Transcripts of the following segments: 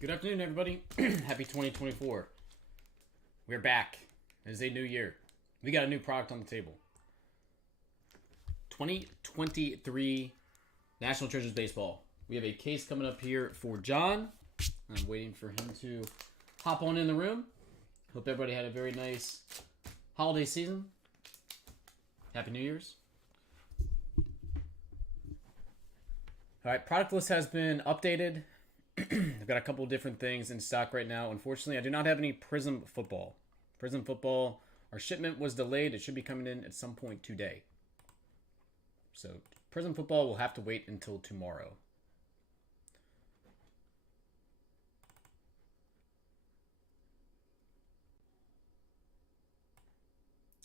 Good afternoon, everybody. Happy 2024. We're back. It is a new year. We got a new product on the table. 2023 National Treasures Baseball. We have a case coming up here for John. I'm waiting for him to hop on in the room. Hope everybody had a very nice holiday season. Happy New Year's. All right, product list has been updated. I've got a couple of different things in stock right now. Unfortunately, I do not have any Prism football. Prism football, our shipment was delayed. It should be coming in at some point today. So Prism football will have to wait until tomorrow.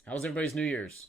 How was everybody's New Year's?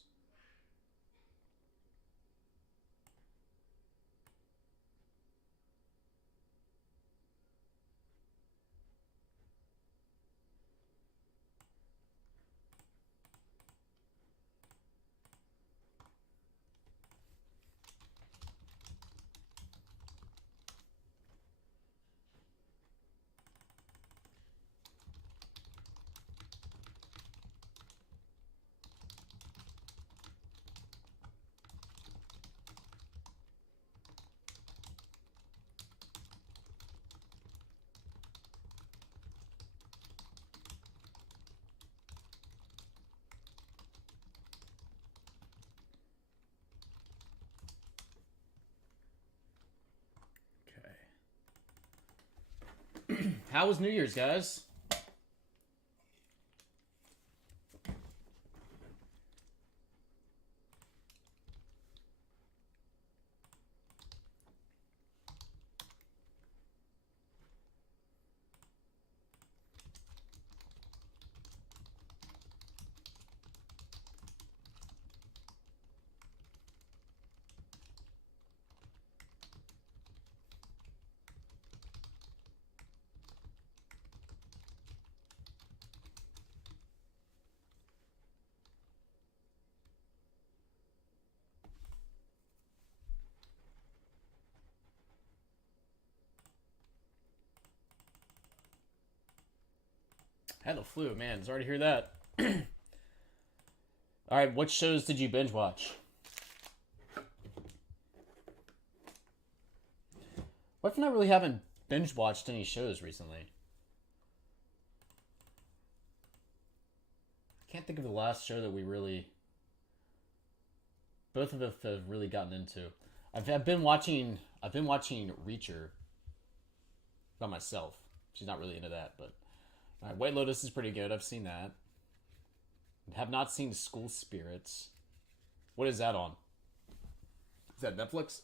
How was New Year's, guys? Had the flu, man. Sorry to hear that. All right, what shows did you binge watch? What if I really haven't binge watched any shows recently? I can't think of the last show that we really, both of us have really gotten into. I've been watching Reacher by myself. She's not really into that, but all right, White Lotus is pretty good. I've seen that. I have not seen School Spirits. What is that on? Is that Netflix?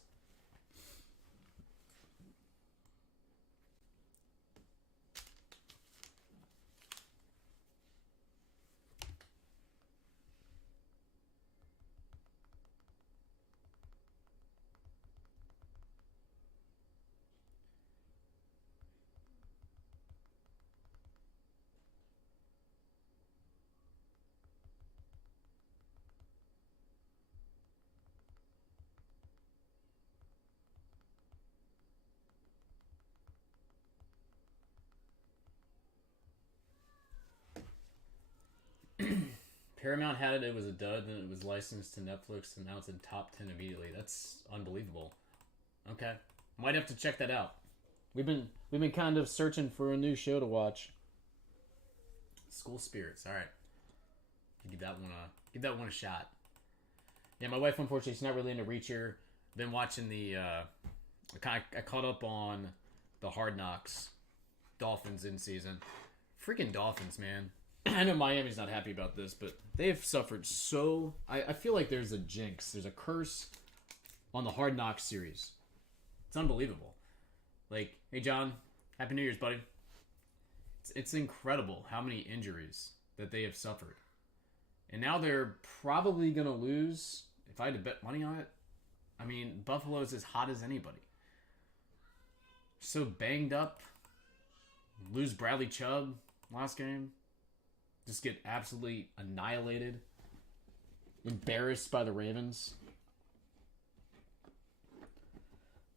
Paramount had it was a dud, then it was licensed to Netflix, and now it's in top 10 immediately. That's unbelievable. Okay. Might have to check that out. We've been kind of searching for a new show to watch. School Spirits. All right. Give that one a shot. Yeah, my wife, unfortunately, is not really into Reacher. Been watching I caught up on the Hard Knocks Dolphins in season. Freaking Dolphins, man. I know Miami's not happy about this, but they've suffered so... I feel like there's a jinx. There's a curse on the Hard Knocks series. It's unbelievable. Like, hey, John, Happy New Year's, buddy. It's incredible how many injuries that they have suffered. And now they're probably going to lose. If I had to bet money on it, I mean, Buffalo's as hot as anybody. So banged up. Lose Bradley Chubb last game. Just get absolutely annihilated. Embarrassed by the Ravens.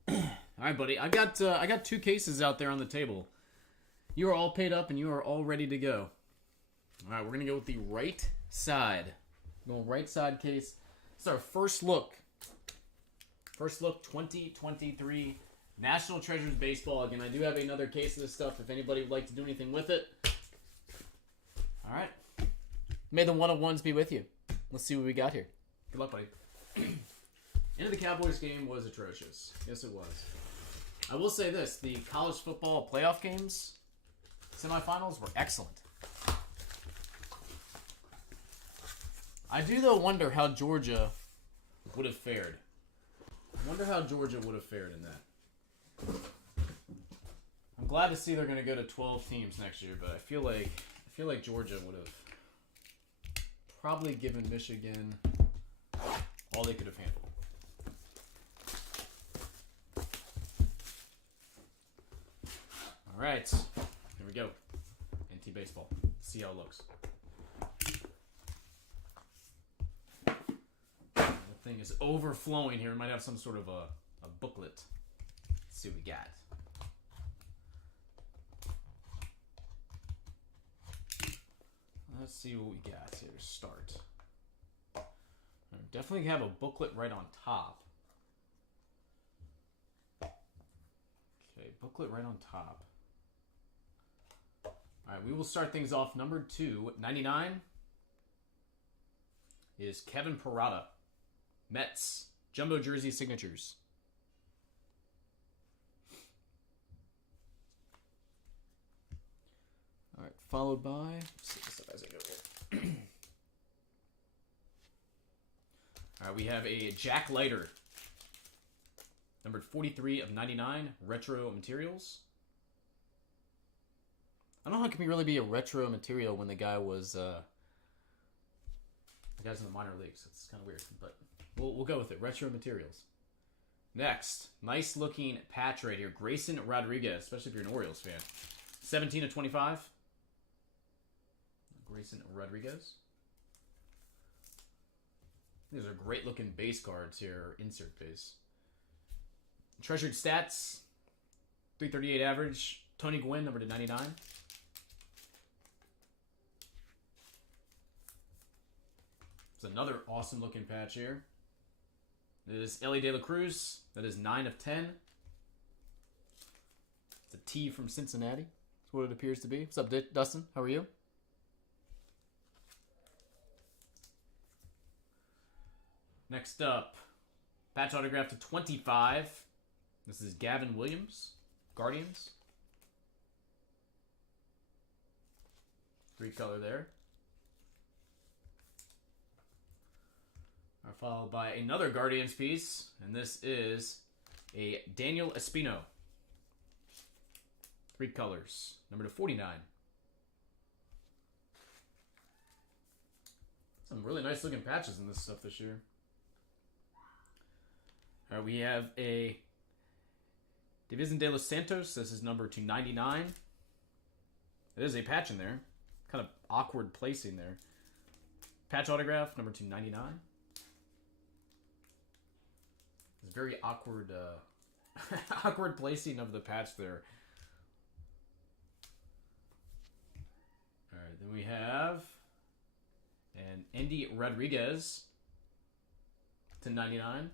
All right, buddy. I got two cases out there on the table. You are all paid up and you are all ready to go. All right, we're going to go with the right side. Going right side case. It's our first look. First look 2023 National Treasures Baseball. Again, I do have another case of this stuff if anybody would like to do anything with it. All right. May the one-of-ones be with you. Let's see what we got here. Good luck, buddy. End of the Cowboys game was atrocious. Yes, it was. I will say this. The college football playoff games, semifinals, were excellent. I do, though, wonder how Georgia would have fared. I wonder how Georgia would have fared in that. I'm glad to see they're going to go to 12 teams next year, but I feel like Georgia would have probably given Michigan all they could have handled. All right, here we go. NT Baseball. See how it looks. The thing is overflowing here. We might have some sort of a booklet. Let's see what we got. Let's see what we got here to start. Definitely have a booklet right on top. Okay, booklet right on top. All right, we will start things off. Number 299 is Kevin Parada. Mets. Jumbo jersey signatures. All right, followed by... Let's see this as I go here. All right, we have a Jack Leiter. Numbered 43 of 99. Retro materials. I don't know how it can really be a retro material when the guy was... the guy's in the minor leagues. It's kind of weird, but we'll go with it. Retro materials. Next, nice looking patch right here. Grayson Rodriguez, especially if you're an Orioles fan. 17 of 25. Grayson Rodriguez. These are great looking base cards here, insert base. Treasured stats, 338 average. Tony Gwynn, number 99. It's another awesome looking patch here. It is Ellie De La Cruz. That is 9 of 10. It's a T from Cincinnati. That's what it appears to be. What's up, Dustin? How are you? Next up, patch autograph to 25. This is Gavin Williams, Guardians. 3 color there. Followed by another Guardians piece, and this is a Daniel Espino. 3 colors, number to 49. Some really nice looking patches in this stuff this year. All right, we have a Division de los Santos. This is number 299. It is a patch in there. Kind of awkward placing there. Patch autograph, number 299. It's very awkward, awkward placing of the patch there. All right, then we have an Andy Rodriguez to 99.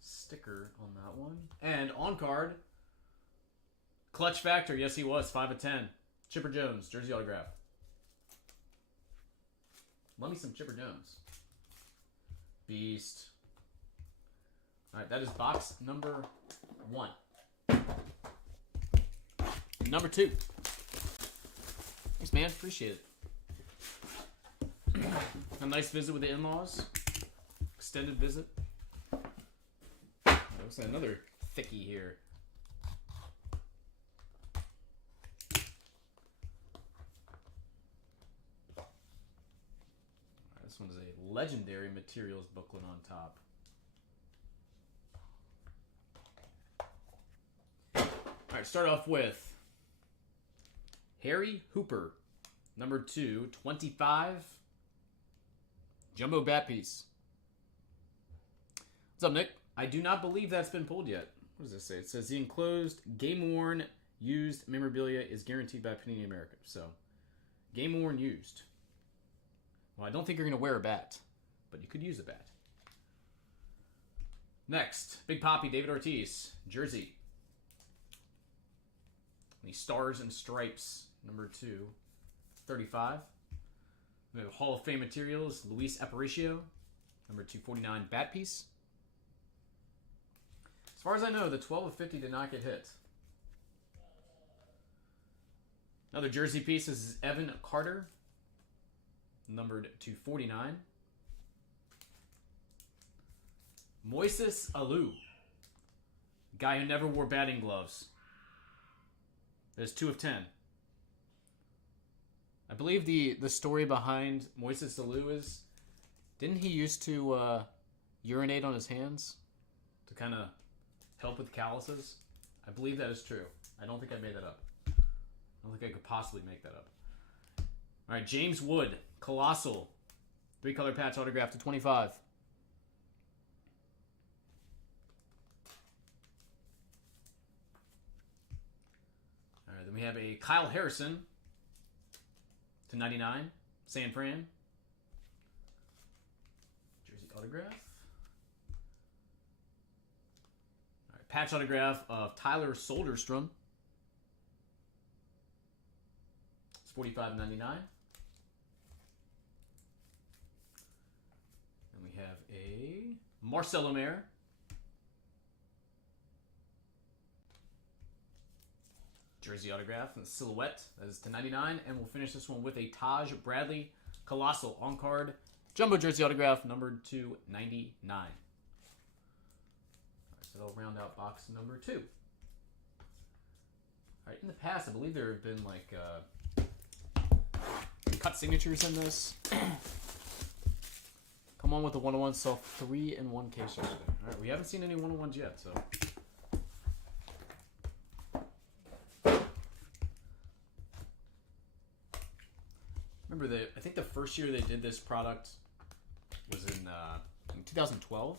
Sticker on that one. And on card, clutch factor. Yes, he was 5 of 10. Chipper Jones, jersey autograph. Love me some Chipper Jones. Beast. All right, that is box number 1. Number 2. Thanks, man. Appreciate it. A nice visit with the in-laws. Extended visit. Looks like another thickie here. This one is a legendary materials booklet on top. All right, start off with Harry Hooper, number 2, 25. Jumbo bat piece. What's up, Nick? I do not believe that's been pulled yet. What does this say? It says the enclosed game-worn used memorabilia is guaranteed by Panini America. So, game-worn used. Well, I don't think you're going to wear a bat, but you could use a bat. Next, Big Papi, David Ortiz, jersey. The Stars and Stripes, number 235. We have Hall of Fame materials, Luis Aparicio, number 249, bat piece. As far as I know, the 12 of 50 did not get hit. Another jersey piece is Evan Carter, numbered 249. Moises Alou, guy who never wore batting gloves. There's 2 of 10. I believe the story behind Moises Alou is, didn't he used to urinate on his hands to kind of help with calluses? I believe that is true. I don't think I made that up. I don't think I could possibly make that up. All right, James Wood, Colossal, 3-color patch autograph to 25. All right, then we have a Kyle Harrison to 99, San Fran. Jersey autograph. All right, patch autograph of Tyler Soderstrom. It's $45.99. And we have a Marcelo Mayer. Jersey autograph and the silhouette. That is to 99. And we'll finish this one with a Taj Bradley Colossal on card. Jumbo jersey autograph numbered to 99. All right, so that'll round out box number 2. All right, in the past, I believe there have been like cut signatures in this. Come on with the 101. Saw 3 in 1 case yesterday. All right, we haven't seen any 101s yet, so. Remember, I think the first year they did this product was in 2012.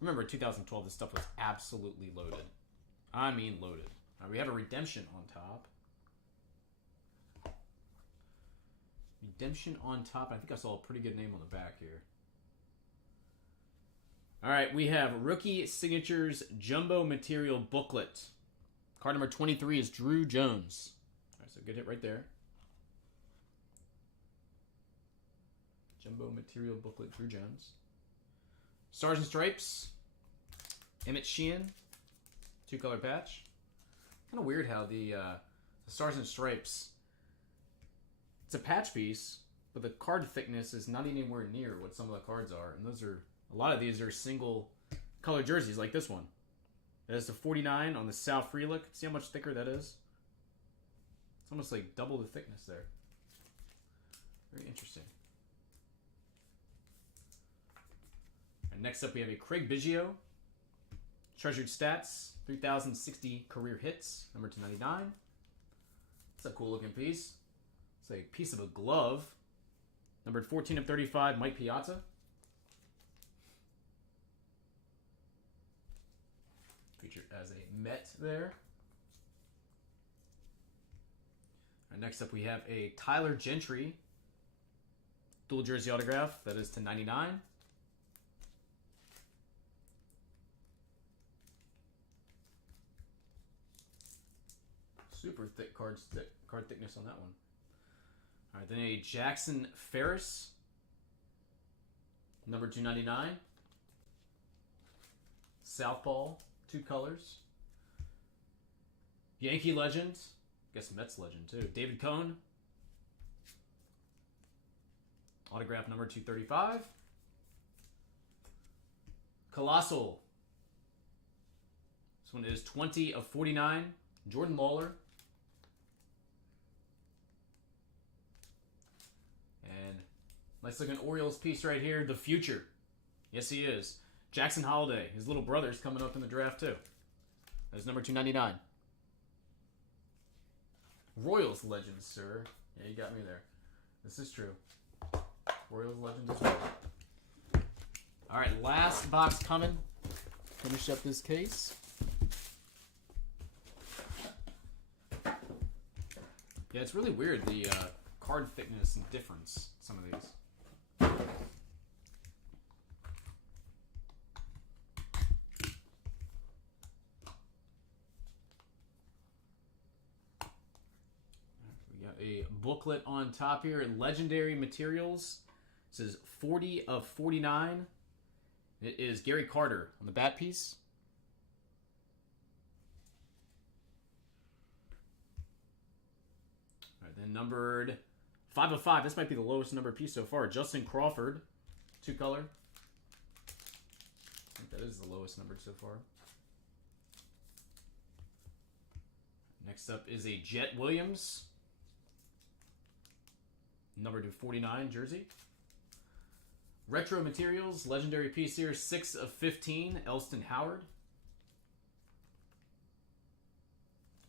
Remember, 2012, this stuff was absolutely loaded. I mean loaded. All right, we have a redemption on top. Redemption on top. I think I saw a pretty good name on the back here. All right, we have Rookie Signatures Jumbo Material Booklet. Card number 23 is Drew Jones. All right, so good hit right there. Jumbo Material Booklet, Drew Jones. Stars and Stripes, Emmett Sheehan, 2-color patch. Kind of weird how the Stars and Stripes, it's a patch piece, but the card thickness is not anywhere near what some of the cards are. And those are, a lot of these are single color jerseys like this one. That is the 49 on the Sal Frelick. See how much thicker that is? It's almost like double the thickness there. Very interesting. Next up, we have a Craig Biggio, Treasured Stats, 3,060 career hits, number 299. It's a cool looking piece. It's a piece of a glove, numbered 14 of 35, Mike Piazza. Featured as a Met there. Right, next up, we have a Tyler Gentry, dual jersey autograph, that is to 99. Super thick card thickness on that one. All right, then a Jackson Ferris, number 299. Southpaw, 2 colors. Yankee legend, I guess Mets legend too. David Cohn, autograph number 235. Colossal. This one is 20 of 49. Jordan Lawler. And nice looking Orioles piece right here. The future. Yes, he is. Jackson Holliday. His little brother's coming up in the draft, too. That's number 299. Royals legend, sir. Yeah, you got me there. This is true. Royals legend as well. All right, last box coming. Finish up this case. Yeah, it's really weird, the card thickness and difference, some of these. We got a booklet on top here. Legendary Materials. It says 40 of 49. It is Gary Carter on the bat piece. All right, then numbered 5 of 5. This might be the lowest numbered piece so far. Justin Crawford, 2-color. I think that is the lowest numbered so far. Next up is a Jet Williams, numbered to 49 jersey. Retro Materials, legendary piece here, 6 of 15, Elston Howard.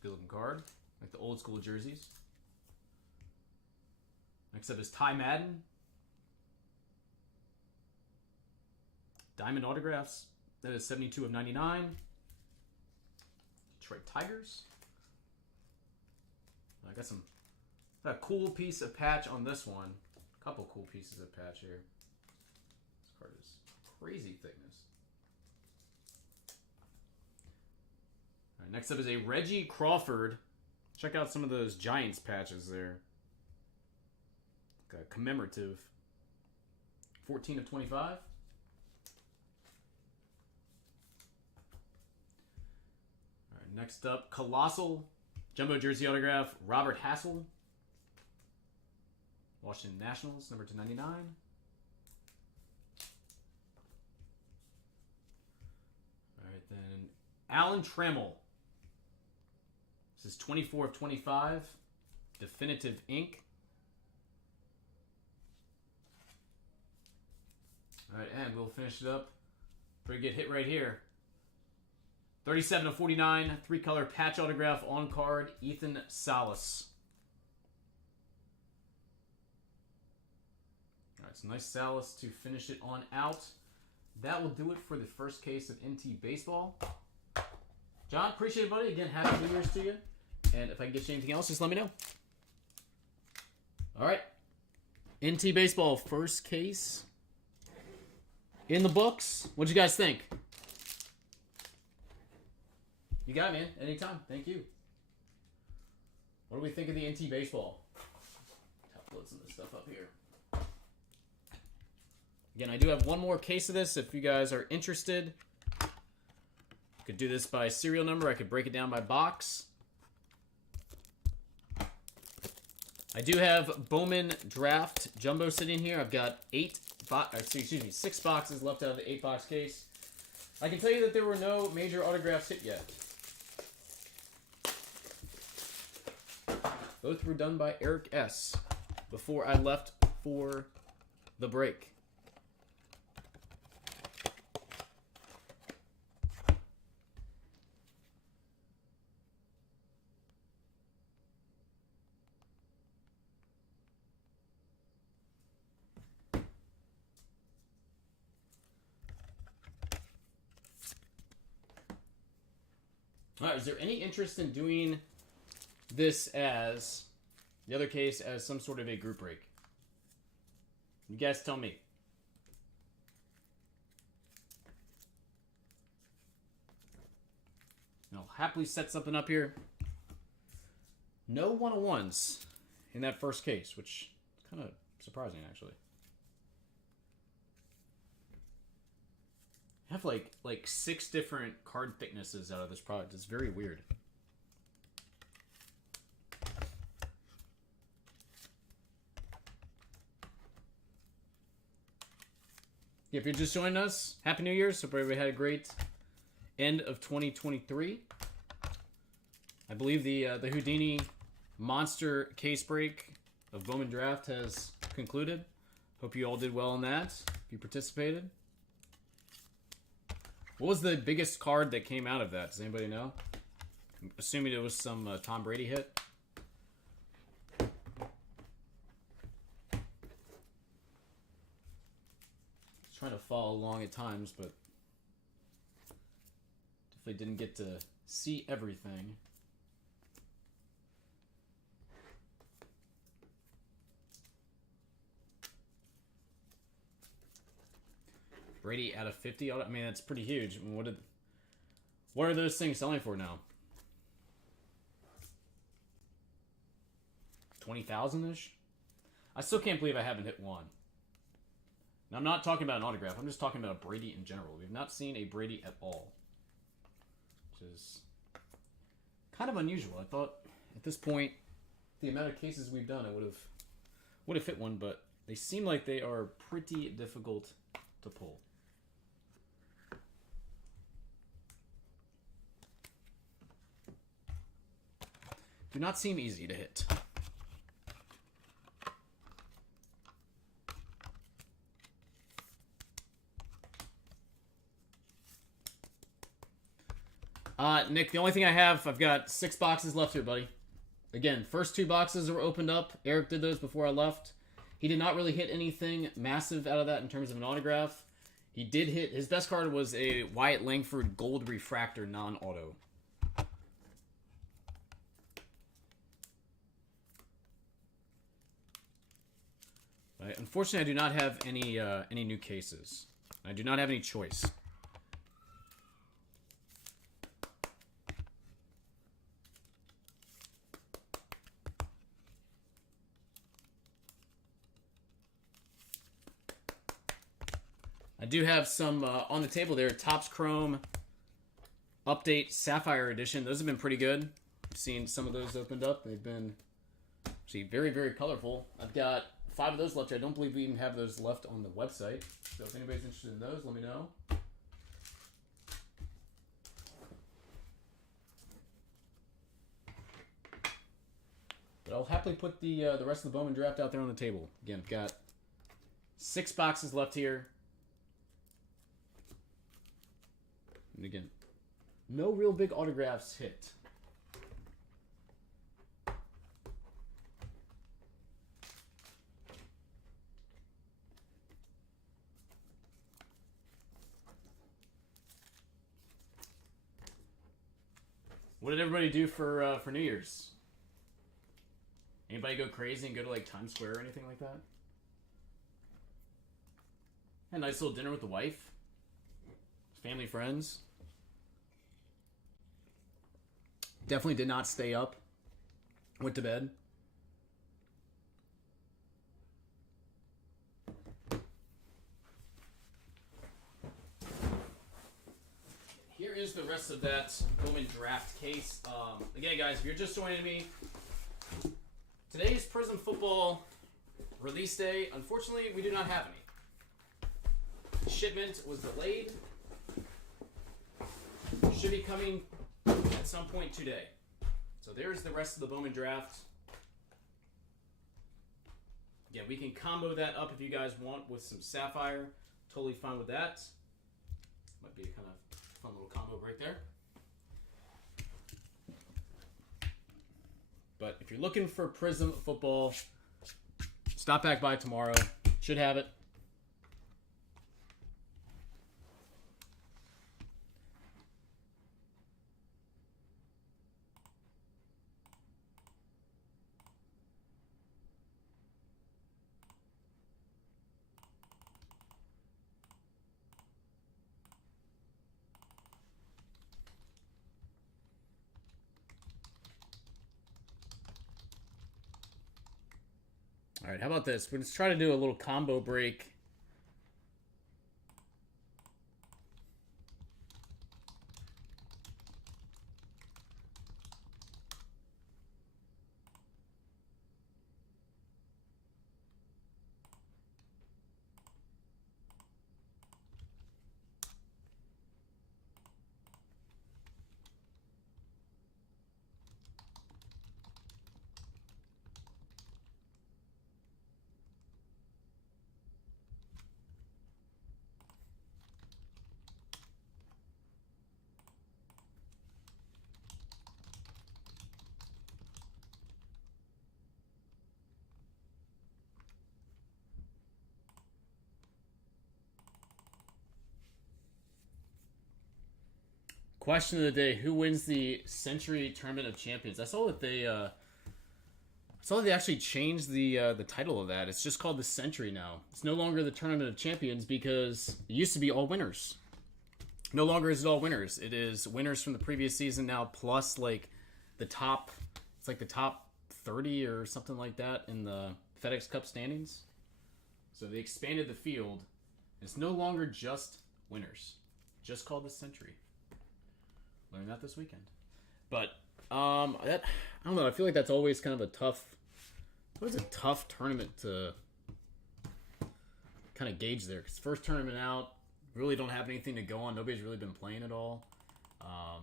Good looking card, like the old school jerseys. Next up is Ty Madden. Diamond autographs, that is 72 of 99. Detroit Tigers. I got a cool piece of patch on this one. A couple cool pieces of patch here. This card is crazy thickness. All right, next up is a Reggie Crawford. Check out some of those Giants patches there. Like a commemorative. 14 of 25. All right, next up, Colossal Jumbo Jersey Autograph, Robert Hassel. Washington Nationals, number 299. All right, then Alan Trammell. This is 24 of 25. Definitive ink. All right, and we'll finish it up. Pretty good hit right here. 37 of 49, 3-color patch autograph on card, Ethan Salas. All right, so nice Salas to finish it on out. That will do it for the first case of NT Baseball. John, appreciate it, buddy. Again, happy New Year's to you. And if I can get you anything else, just let me know. All right. NT Baseball, first case in the books. What'd you guys think? You got it, man. Anytime. Thank you. What do we think of the NT Baseball? I'll load some of this stuff up here. Again, I do have one more case of this if you guys are interested. I could do this by serial number. I could break it down by box. I do have Bowman Draft Jumbo sitting here. I've got 6 boxes left out of the 8-box case. I can tell you that there were no major autographs hit yet. Both were done by Eric S. before I left for the break. All right, is there any interest in doing this as, the other case, as some sort of a group break? You guys tell me. I'll happily set something up here. No 101s in that first case, which is kind of surprising, actually. I have like 6 different card thicknesses out of this product. It's very weird. If you're just joining us, Happy New Year. Hope everybody had a great end of 2023. I believe the Houdini monster case break of Bowman Draft has concluded. Hope you all did well in that, if you participated. What was the biggest card that came out of that? Does anybody know? I'm assuming it was some Tom Brady hit. Trying to follow along at times, but definitely didn't get to see everything. Brady out of 50. I mean, that's pretty huge. I mean, what are those things selling for now? 20,000-ish? I still can't believe I haven't hit one. Now, I'm not talking about an autograph. I'm just talking about a Brady in general. We've not seen a Brady at all, which is kind of unusual. I thought at this point, the amount of cases we've done, I would have hit one, but they seem like they are pretty difficult to pull. Do not seem easy to hit. Nick, the only thing I've got 6 boxes left here, buddy. Again, first 2 boxes were opened up. Eric did those before I left. He did not really hit anything massive out of that in terms of an autograph. He did hit, his best card was a Wyatt Langford Gold Refractor non-auto. Right. Unfortunately, I do not have any new cases. I do not have any choice. I do have some on the table there. Topps Chrome Update Sapphire Edition. Those have been pretty good. I've seen some of those opened up. They've been actually very, very colorful. I've got 5 of those left. I don't believe we even have those left on the website. So if anybody's interested in those, let me know. But I'll happily put the rest of the Bowman draft out there on the table. Again, I've got 6 boxes left here. And again, no real big autographs hit. What did everybody do for New Year's? Anybody go crazy and go to like Times Square or anything like that? Had a nice little dinner with the wife, family, friends. Definitely did not stay up. Went to bed. Here is the rest of that Bowman draft case. Again, guys, if you're just joining me, today's Prism Football release day. Unfortunately, we do not have any. Shipment was delayed. Should be coming at some point today. So there's the rest of the Bowman draft. Yeah, we can combo that up if you guys want with some Sapphire. Totally fine with that. Might be a kind of fun little combo right there. But if you're looking for Prism Football, stop back by tomorrow. Should have it. All right, how about this? Let's try to do a little combo break. Question of the day: who wins the Century Tournament of Champions? I saw that they saw they actually changed the title of that. It's just called the Century now. It's no longer the Tournament of Champions because it used to be all winners. No longer is it all winners. It is winners from the previous season now plus like the top. It's like the top 30 or something like that in the FedEx Cup standings. So they expanded the field. It's no longer just winners. Just called the Century. Learned that this weekend. But I don't know. I feel like that's always kind of a tough. It was a tough tournament to kind of gauge there. Because first tournament out, really don't have anything to go on. Nobody's really been playing at all. I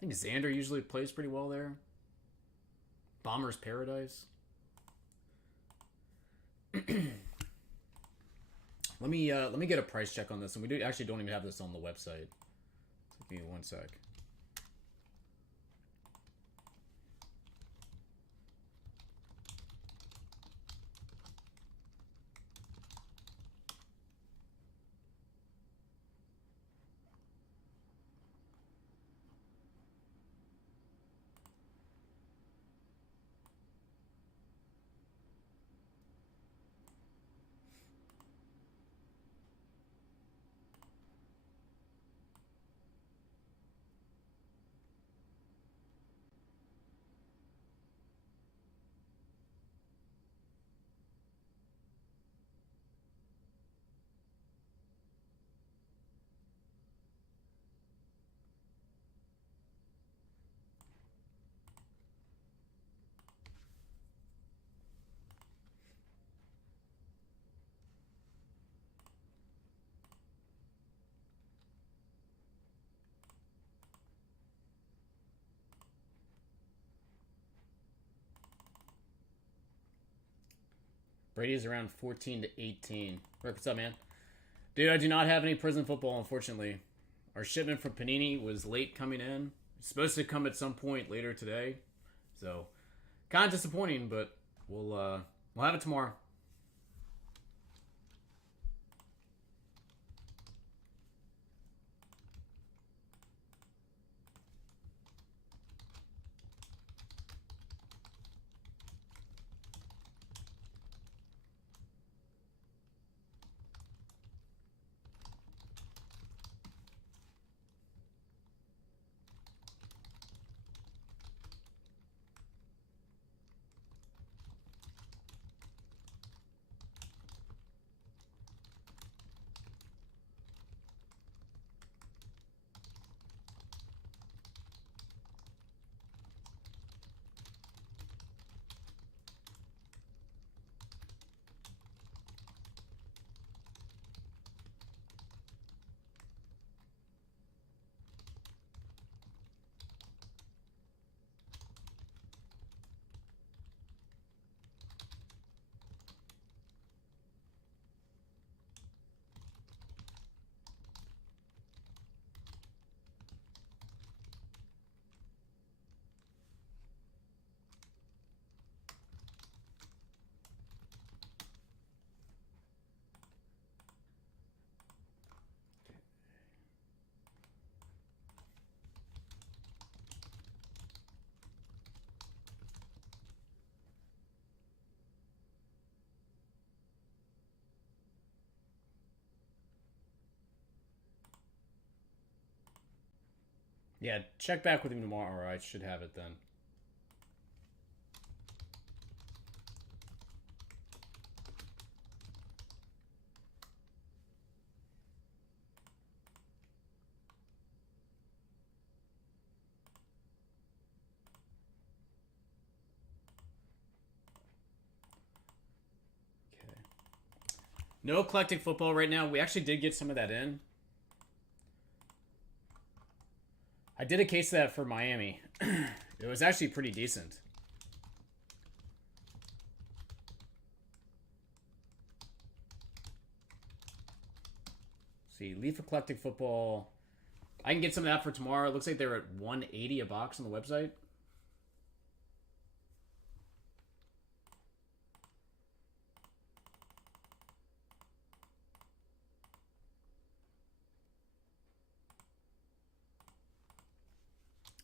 think Xander usually plays pretty well there. Bomber's Paradise. Let me get a price check on this, and we actually don't even have this on the website. Give me one sec. Brady's around 14 to 18. Rick, what's up, man? Dude, I do not have any prison football, unfortunately. Our shipment from Panini was late coming in. It's supposed to come at some point later today. So, kind of disappointing, but we'll have it tomorrow. Yeah, check back with him tomorrow. I should have it then. Okay. No eclectic football right now. We actually did get some of that in. I did a case of that for Miami. It was actually pretty decent. See, Leaf Eclectic Football. I can get some of that for tomorrow. It looks like they're at $180 a box on the website.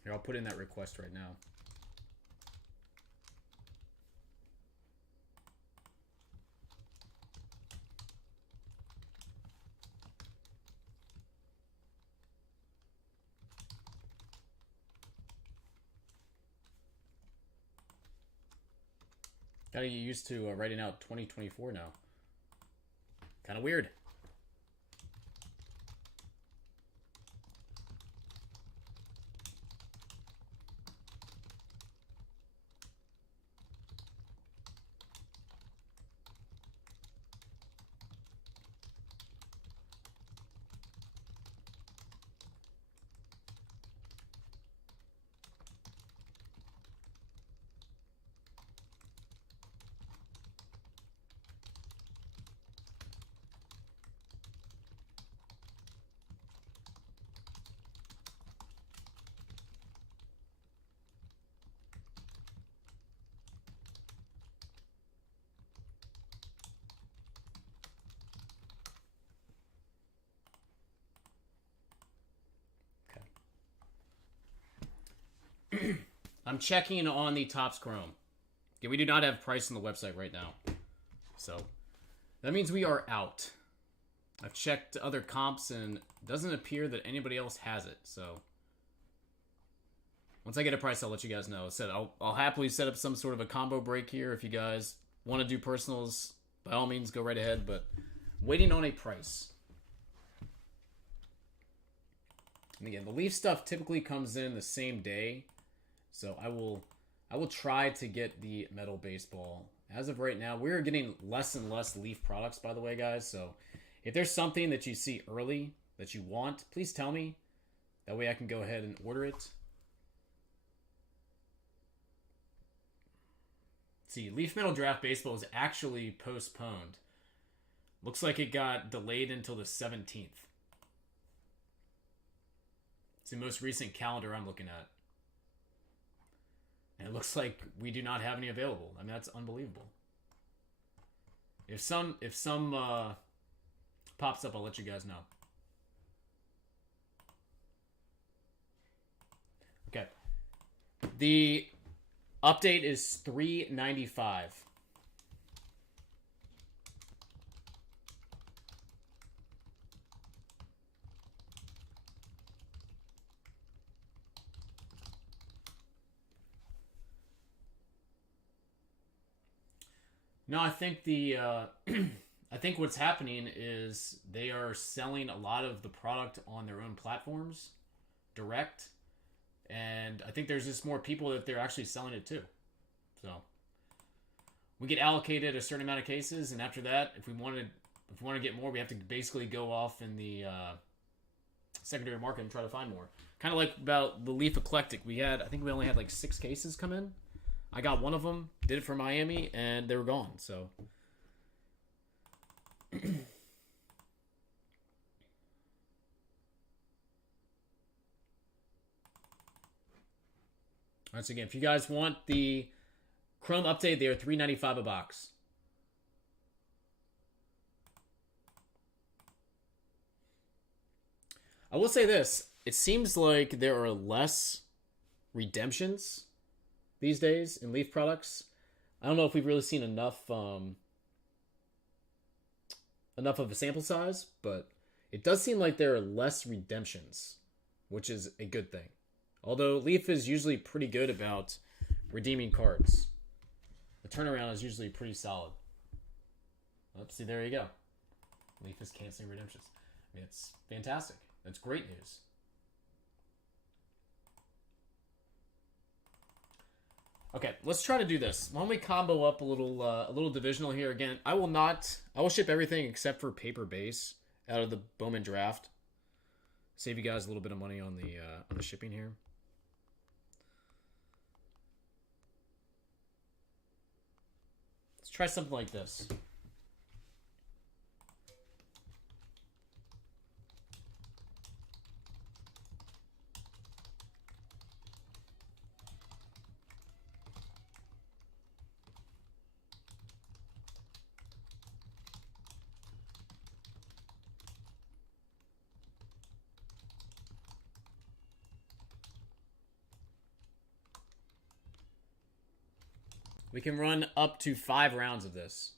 Here, I'll put in that request right now. Gotta get used to writing out 2024 now. Kind of weird. I'm checking on the Topps Chrome. Yeah, we do not have price on the website right now. So, that means we are out. I've checked other comps and it doesn't appear that anybody else has it. So, once I get a price, I'll let you guys know. I'll happily set up some sort of a combo break here. If you guys want to do personals, by all means, go right ahead. But waiting on a price. And again, the Leaf stuff typically comes in the same day. So I will try to get the metal baseball. As of right now, we're getting less and less Leaf products, by the way, guys. So if there's something that you see early that you want, please tell me. That way I can go ahead and order it. See, Leaf Metal Draft Baseball is actually postponed. Looks like it got delayed until the 17th. It's the most recent calendar I'm looking at. And it looks like we do not have any available. I mean, that's unbelievable. If some pops up, I'll let you guys know. Okay. The update is $3.95. No, I think I think what's happening is they are selling a lot of the product on their own platforms, direct, and I think there's just more people that they're actually selling it to. So we get allocated a certain amount of cases, and after that, if we want to get more, we have to basically go off in the secondary market and try to find more. Kind of like about the Leaf Eclectic, I think we only had like 6 cases come in. I got one of them, did it for Miami, and they were gone. So, once again, if you guys want the Chrome update, they are $3.95 a box. I will say this: it seems like there are less redemptions these days in Leaf products. I don't know if we've really seen enough of a sample size, but it does seem like there are less redemptions, which is a good thing. Although Leaf is usually pretty good about redeeming cards. The turnaround is usually pretty solid. Let's see, there you go. Leaf is canceling redemptions. I mean, it's fantastic. That's great news. Okay, let's try to do this. Why don't we combo up a little divisional here again? I will ship everything except for paper base out of the Bowman draft. Save you guys a little bit of money on the shipping here. Let's try something like this. We can run up to 5 rounds of this.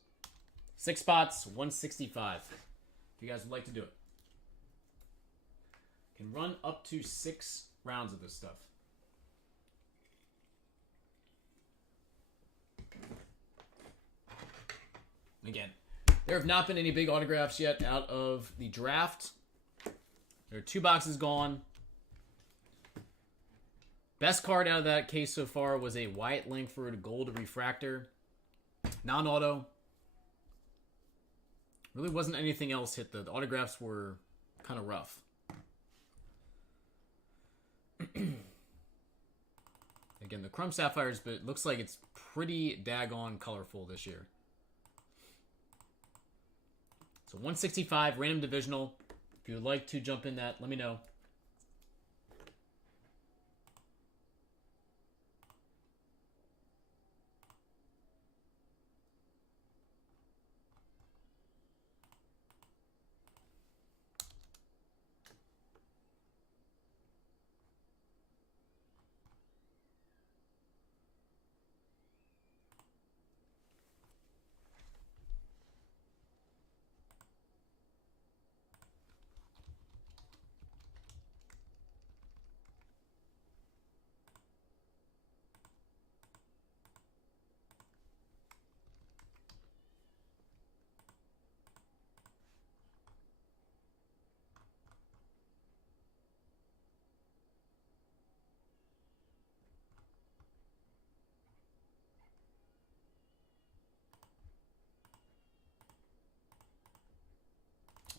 6 spots, 165. If you guys would like to do it. Can run up to 6 rounds of this stuff. Again, there have not been any big autographs yet out of the draft. There are 2 boxes gone. Best card out of that case so far was a Wyatt Langford Gold Refractor. Non-auto. Really wasn't anything else hit. The autographs were kind of rough. Again, the Chrome Sapphires, but it looks like it's pretty daggone colorful this year. So 165, random divisional. If you would like to jump in that, let me know.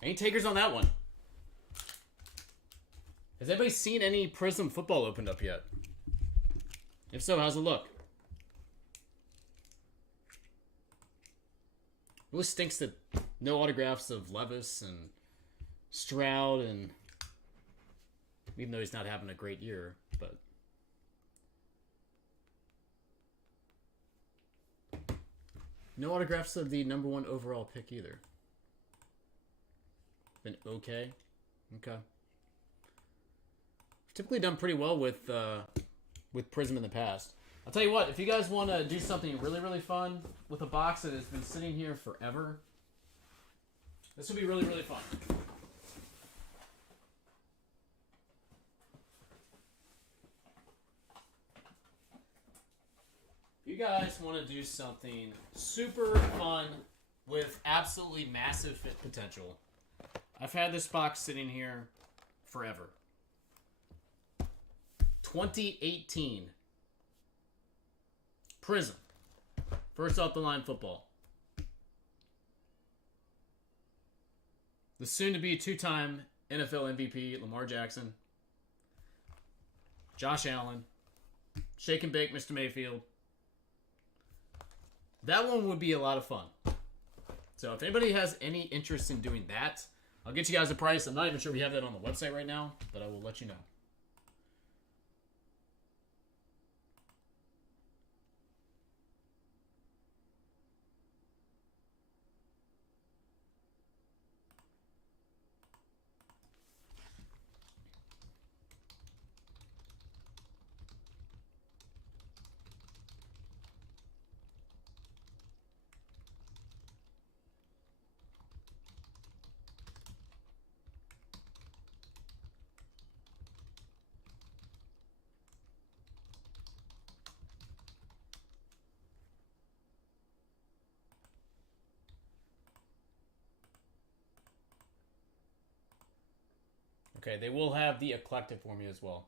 Any takers on that one? Has anybody seen any Prism football opened up yet? If so, how's it look? It really stinks that no autographs of Levis and Stroud, and even though he's not having a great year, but no autographs of the #1 overall pick either. Been okay. Okay. Typically done pretty well with Prism in the past. I'll tell you what, if you guys want to do something really, really fun with a box that has been sitting here forever, this will be really, really fun. If you guys want to do something super fun with absolutely massive fit potential, I've had this box sitting here forever. 2018 Prism. First off the line football. The soon-to-be 2-time NFL MVP, Lamar Jackson. Josh Allen. Shake and bake, Mr. Mayfield. That one would be a lot of fun. So if anybody has any interest in doing that, I'll get you guys a price. I'm not even sure we have that on the website right now, but I will let you know. Okay, they will have the eclectic for me as well.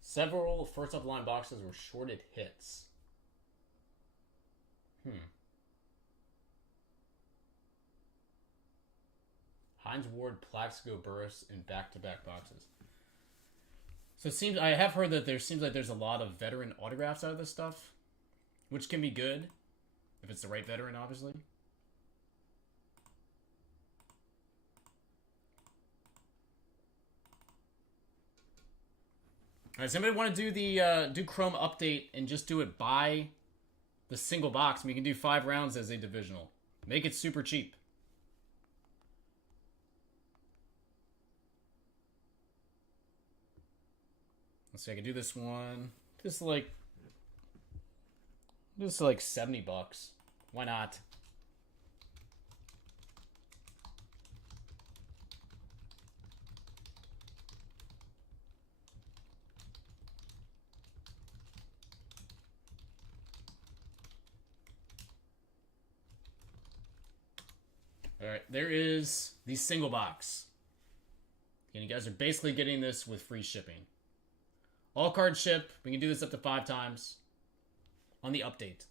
Several first up line boxes were shorted hits. Hines Ward, Plaxico Burress in back-to-back boxes. So it seems, I have heard that there seems like there's a lot of veteran autographs out of this stuff, which can be good if it's the right veteran, obviously. All right, does anybody want to do the do Chrome update and just do it by the single box? We can do 5 rounds as a divisional. Make it super cheap. Let's see, I can do this one. Just like $70. Why not? All right, there is the single box. And you guys are basically getting this with free shipping. All card ship. We can do this up to 5 times on the update.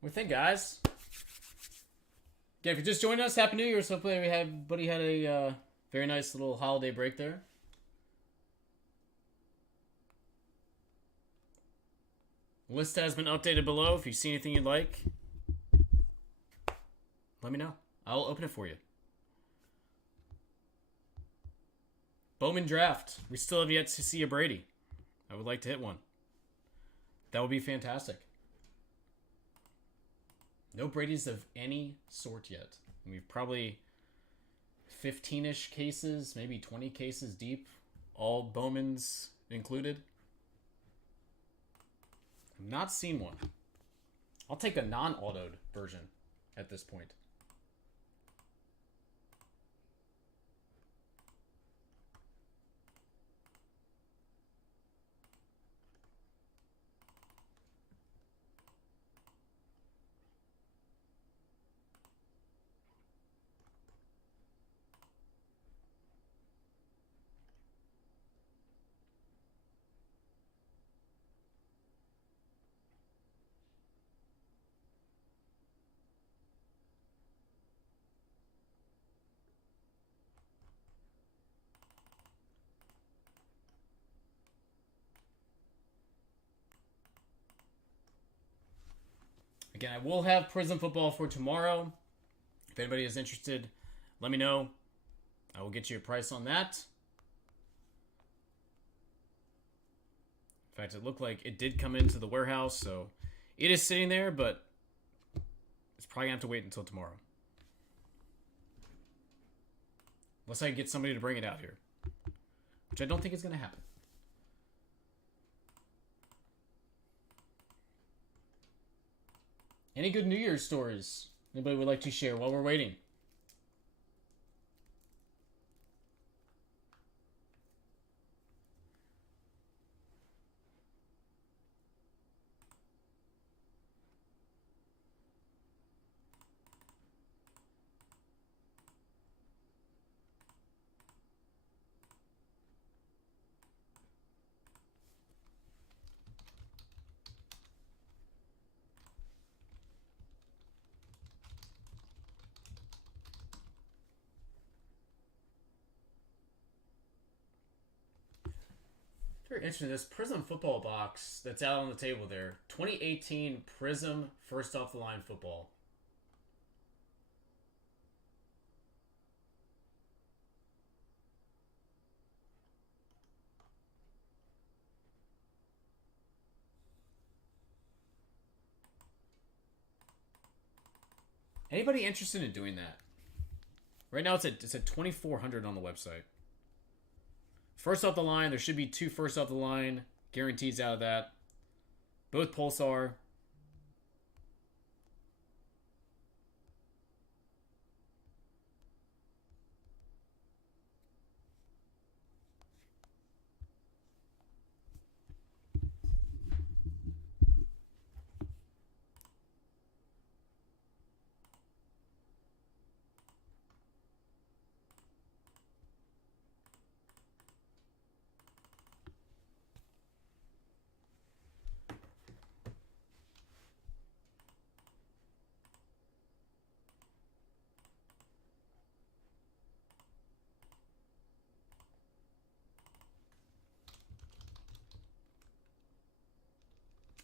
What do you think, guys? Again, if you're just joining us, Happy New Year. So hopefully everybody had a very nice little holiday break there. List has been updated below. If you see anything you'd like, let me know. I'll open it for you. Bowman draft. We still have yet to see a Brady. I would like to hit one. That would be fantastic. No Brady's of any sort yet. We've probably 15-ish cases, maybe 20 cases deep. All Bowman's included. I've not seen one. I'll take a non-autoed version at this point. Again, I will have Prism Football for tomorrow. If anybody is interested, let me know. I will get you a price on that. In fact, it looked like it did come into the warehouse, so it is sitting there, but it's probably going to have to wait until tomorrow. Unless I can get somebody to bring it out here, which I don't think is going to happen. Any good New Year's stories anybody would like to share while we're waiting? Very interesting. This Prism football box that's out on the table there. 2018 Prism first off the line football. Anybody interested in doing that? Right now it's at 2,400 on the website. First off the line, there should be 2 first off the line guarantees out of that. Both Pulsar.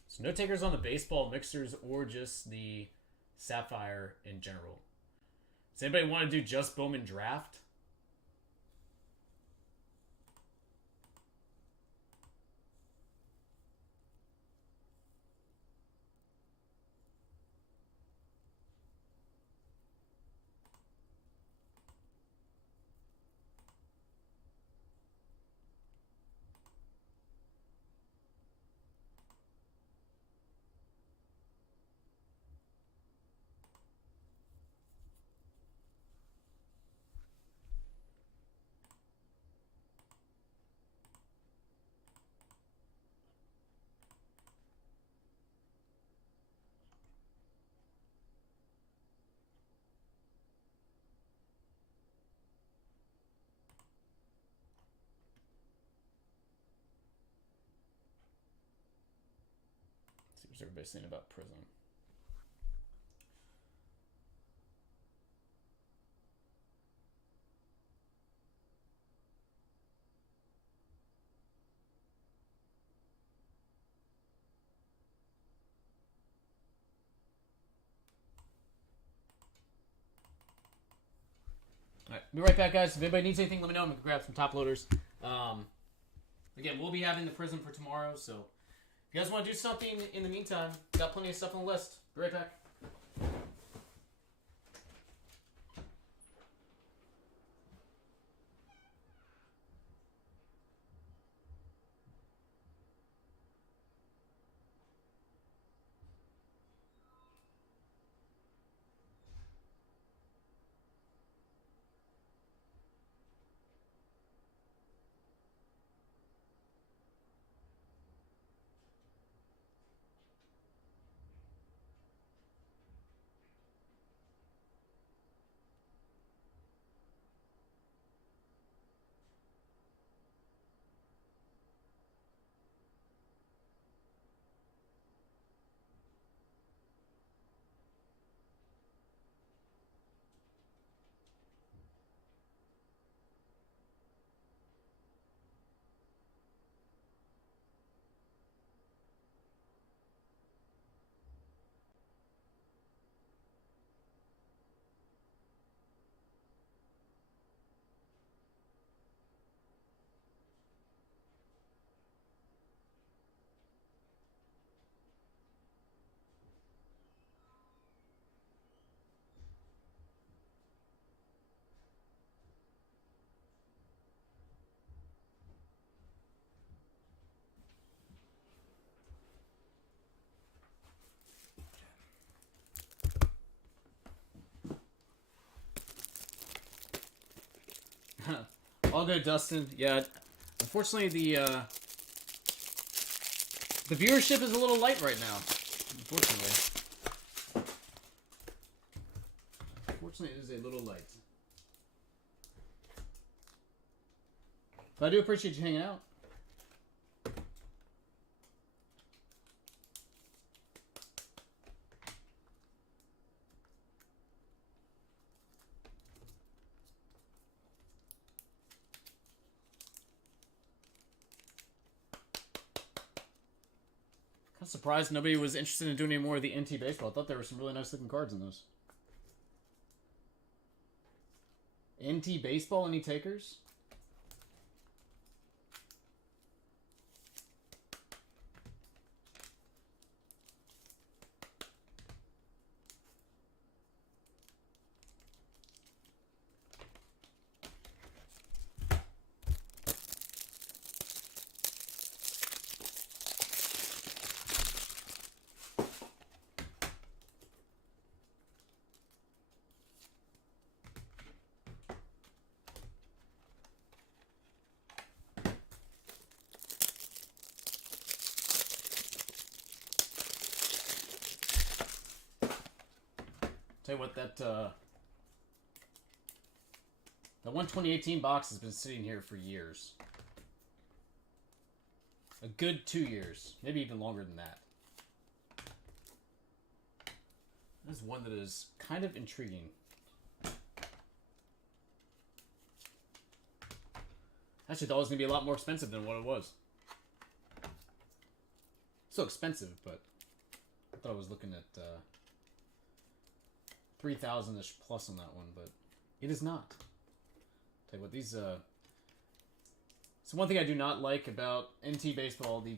So no takers on the baseball mixers or just the Sapphire in general. Does anybody want to do just Bowman draft? See what everybody's saying about Prism. Alright, be right back, guys. If anybody needs anything, let me know. I'm going to grab some top loaders. Again, we'll be having the Prism for tomorrow, so if you guys want to do something in the meantime, got plenty of stuff on the list. Be right back. All good, Dustin. Yeah, unfortunately the viewership is a little light right now. Unfortunately, it is a little light. But I do appreciate you hanging out. I'm surprised nobody was interested in doing any more of the NT baseball. I thought there were some really nice looking cards in those. NT baseball, any takers? Tell you what, that 2018 box has been sitting here for years. A good 2 years, maybe even longer than that. This is one that is kind of intriguing. Actually, thought it was going to be a lot more expensive than what it was. Still expensive, but I thought I was looking at 3,000-ish plus on that one, but it is not. Tell you what, these so one thing I do not like about NT baseball, the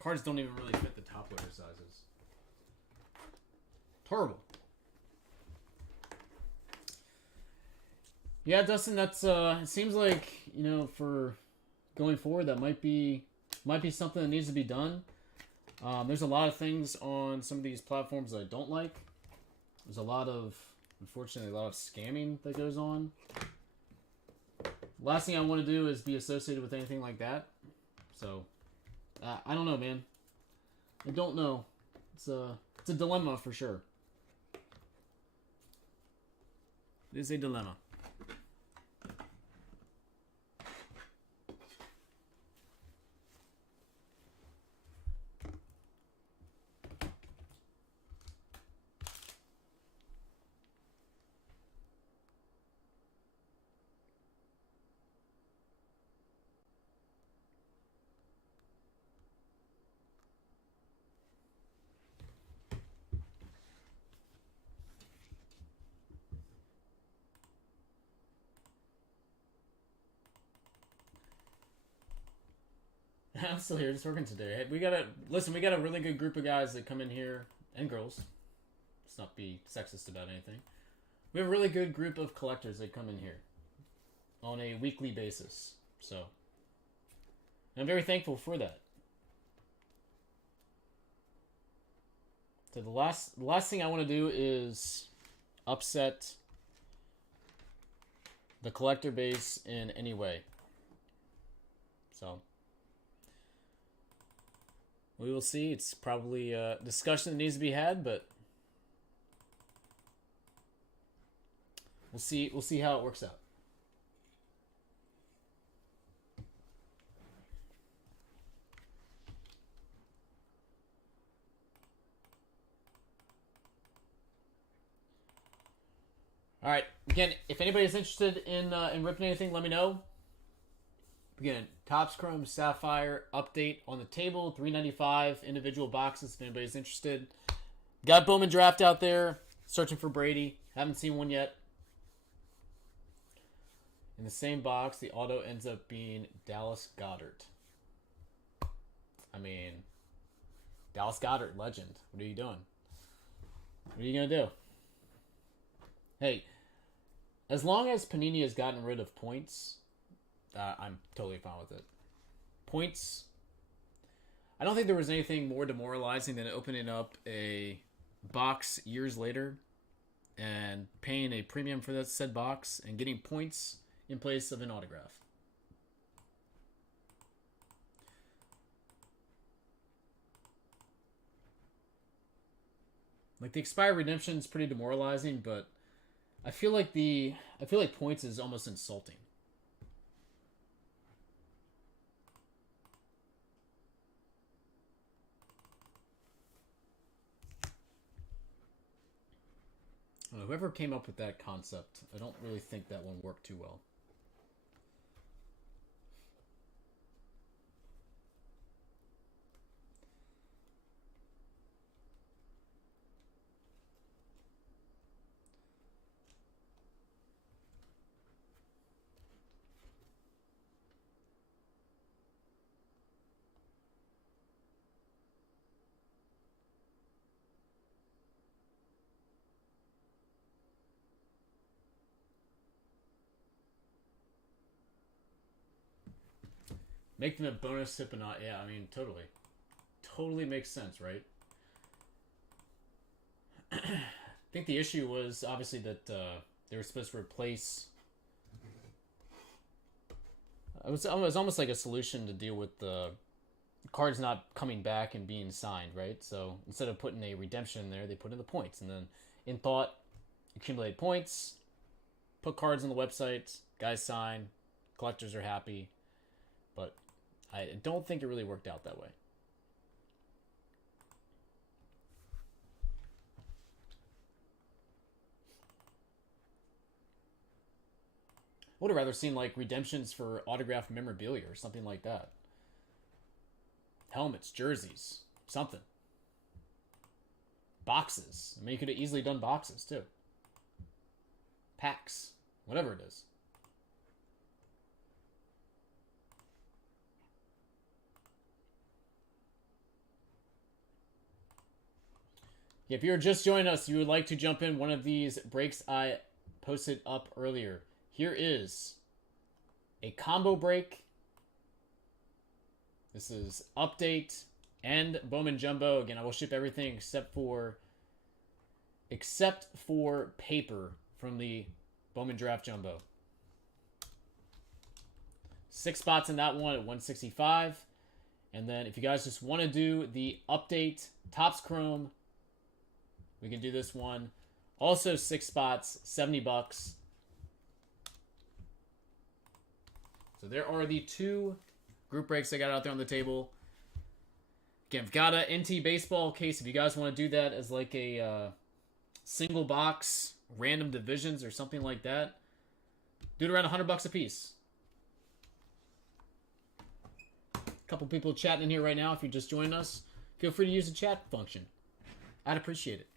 cards don't even really fit the top loader sizes. Horrible. Yeah, Dustin, that's it seems like, you know, for going forward that might be something that needs to be done. There's a lot of things on some of these platforms that I don't like. There's unfortunately, a lot of scamming that goes on. Last thing I want to do is be associated with anything like that. So, I don't know, man. I don't know. It's a dilemma for sure. It is a dilemma. I'm still here, just working today. Hey, we got a really good group of guys that come in here, and girls. Let's not be sexist about anything. We have a really good group of collectors that come in here on a weekly basis. So, I'm very thankful for that. So the last thing I want to do is upset the collector base in any way. So, we will see. It's probably a discussion that needs to be had, but we'll see. We'll see how it works out. All right. Again, if anybody's interested in ripping anything, let me know. Again, Topps Chrome Sapphire update on the table, $395 individual boxes. If anybody's interested, got Bowman draft out there. Searching for Brady. Haven't seen one yet. In the same box, the auto ends up being Dallas Goedert. I mean, Dallas Goedert, legend. What are you doing? What are you gonna do? Hey, as long as Panini has gotten rid of points, I'm totally fine with it. Points. I don't think there was anything more demoralizing than opening up a box years later and paying a premium for that said box and getting points in place of an autograph. Like the expired redemption is pretty demoralizing, but I feel like points is almost insulting. I don't know, whoever came up with that concept, I don't really think that one worked too well. Make them a bonus hip and not, yeah, I mean, totally. Totally makes sense, right? I think the issue was obviously that they were supposed to replace. It was almost like a solution to deal with the cards not coming back and being signed, right? So instead of putting a redemption in there, they put in the points, and then in thought, accumulate points, put cards on the website, guys sign, collectors are happy. But I don't think it really worked out that way. I would have rather seen like redemptions for autographed memorabilia or something like that. Helmets, jerseys, something. Boxes. I mean, you could have easily done boxes too. Packs. Whatever it is. If you're just joining us, you would like to jump in one of these breaks I posted up earlier. Here is a combo break. This is update and Bowman Jumbo. Again, I will ship everything except for paper from the Bowman Draft Jumbo. 6 spots in that one at 165. And then if you guys just want to do the update Topps Chrome, we can do this one. Also 6 spots, $70. So there are the 2 group breaks I got out there on the table. Again, I've got a NT baseball case if you guys want to do that as like a single box, random divisions or something like that. Do it around $100 a piece. A couple people chatting in here right now. If you're just joining us, feel free to use the chat function. I'd appreciate it.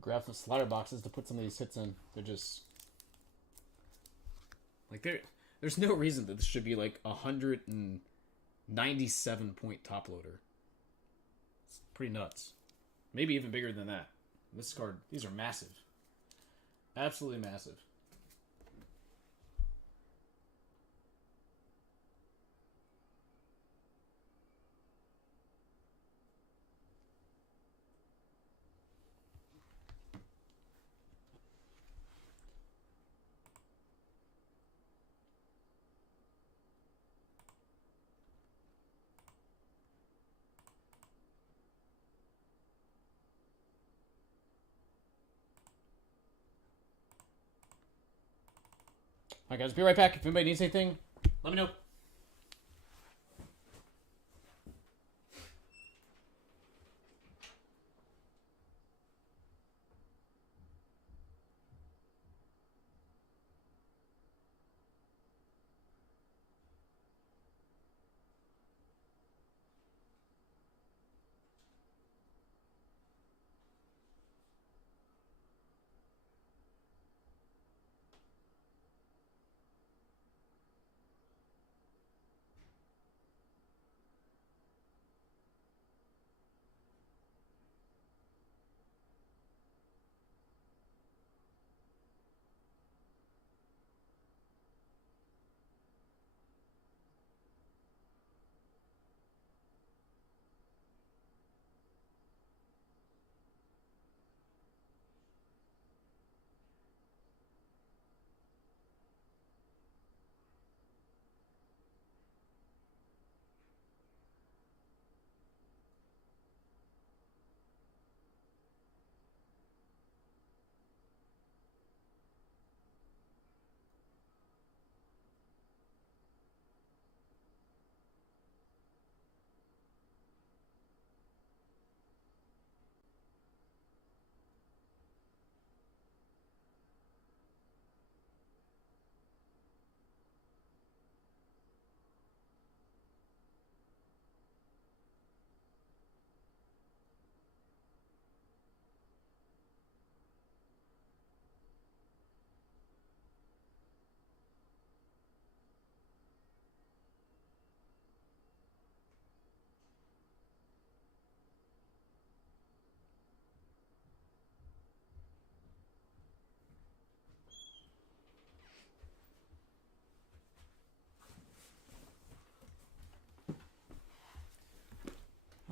Grab some slider boxes to put some of these hits in. They're just like there's no reason that this should be like 197 point top loader. It's pretty nuts. Maybe even bigger than that. This card, these are massive. Absolutely massive. Alright guys, be right back. If anybody needs anything, let me know.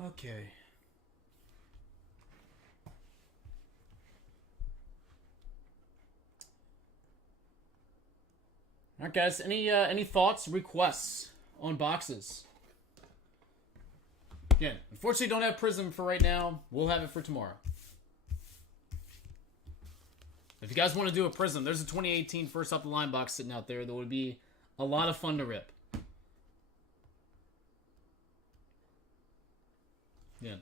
Okay. All right, guys. Any thoughts, requests on boxes? Again, unfortunately, don't have Prism for right now. We'll have it for tomorrow. If you guys want to do a Prism, there's a 2018 first up the line box sitting out there that would be a lot of fun to rip. Yeah.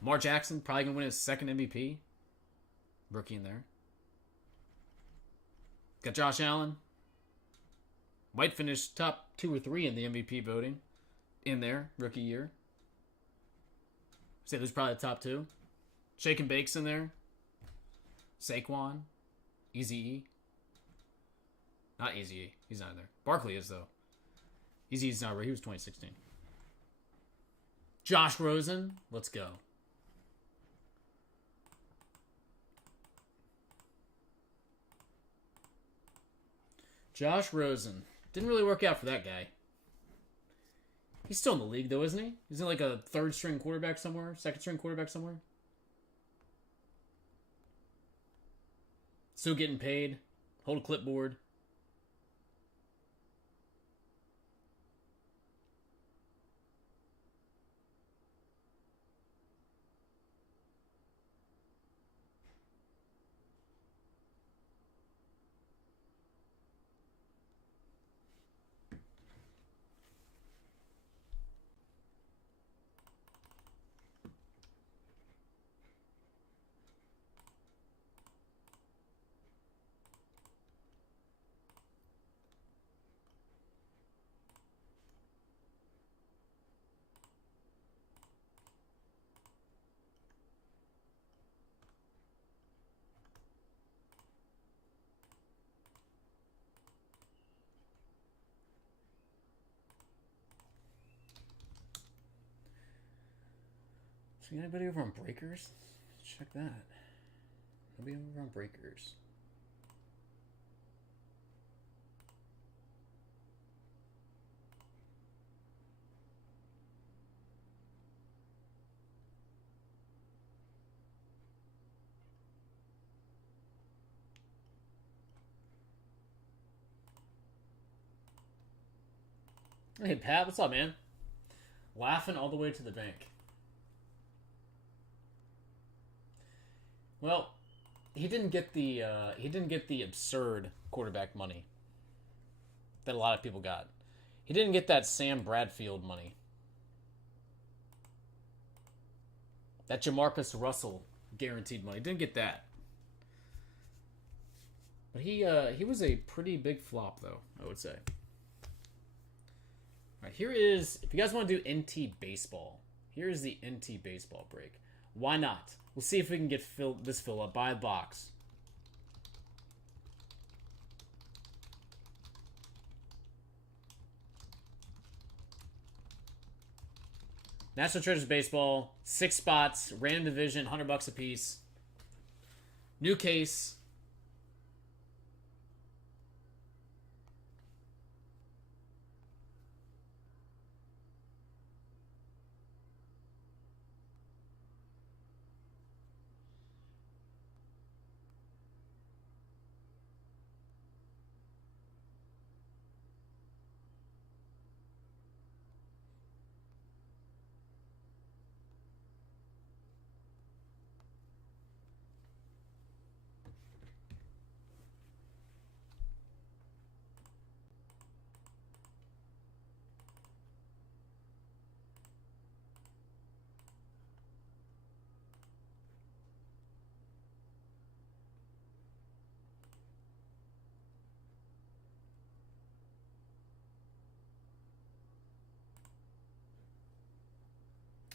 Lamar Jackson probably gonna win his second MVP. Rookie in there. Got Josh Allen. Might finish top 2 or 3 in the MVP voting. In there, rookie year. Say there's probably the top 2. Shake and Bake's in there. Saquon. Eazy-E. Not Eazy-E. He's not in there. Barkley is, though. Eazy-E's not right. He was 2016. Josh Rosen. Let's go. Josh Rosen. Didn't really work out for that guy. He's still in the league, though, isn't he? Isn't he like a third-string quarterback somewhere? Second-string quarterback somewhere? Still getting paid. Hold a clipboard. See anybody over on Breakers? Check that. Nobody over on Breakers. Hey Pat, what's up, man? Laughing all the way to the bank. Well, he didn't get the absurd quarterback money that a lot of people got. He didn't get that Sam Bradfield money. That Jamarcus Russell guaranteed money. Didn't get that. But he was a pretty big flop, though, I would say. All right, here is, if you guys want to do NT Baseball, here is the NT Baseball break. Why not? We'll see if we can get this filled up by a box. National Treasures Baseball, 6 spots, random division, $100 a piece. New case.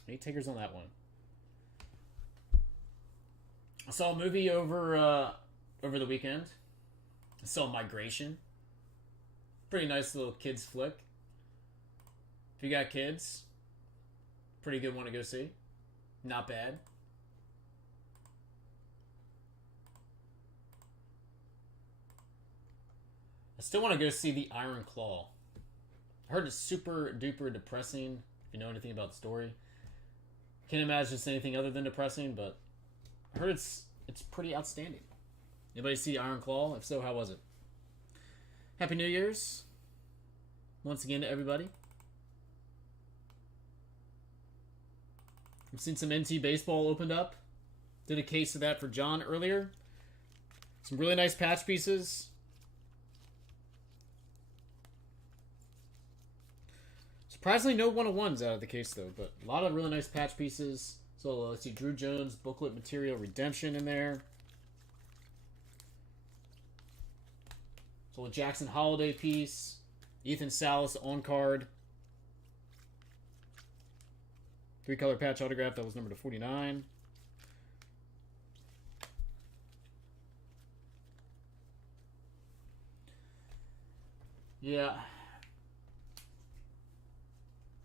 Any takers on that one? I saw a movie over the weekend. I saw Migration. Pretty nice little kids flick. If you got kids, pretty good one to go see. Not bad. I still want to go see The Iron Claw. I heard it's super duper depressing, if you know anything about the story. Can't imagine it's anything other than depressing, but I heard it's pretty outstanding. Anybody see Iron Claw? If so, how was it? Happy New Year's once again to everybody. I've seen some NT baseball opened up. Did a case of that for John earlier. Some really nice patch pieces. Surprisingly, no 101s out of the case, though, but a lot of really nice patch pieces. So, let's see, Drew Jones, booklet material redemption in there. So, a Jackson Holiday piece. Ethan Salas on card. 3-color patch autograph, that was number 249. Yeah.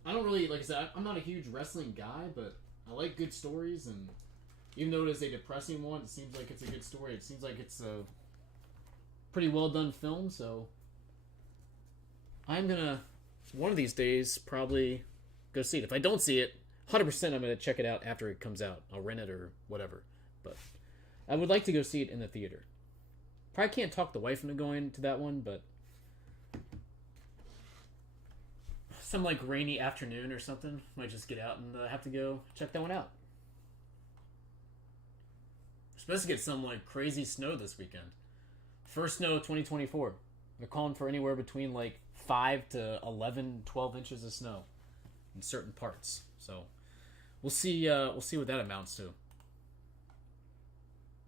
I don't really, like I said, I'm not a huge wrestling guy, but I like good stories, and even though it is a depressing one, it seems like it's a good story. It seems like it's a pretty well done film, so I'm gonna, one of these days, probably go see it. If I don't see it, 100% I'm gonna check it out after it comes out. I'll rent it or whatever, but I would like to go see it in the theater. Probably can't talk the wife into going to that one, but some like rainy afternoon or something, might just get out and have to go check that one out. We're supposed to get some like crazy snow this weekend. First snow of 2024. They're calling for anywhere between like 5 to 11, 12 inches of snow in certain parts. So we'll see what that amounts to.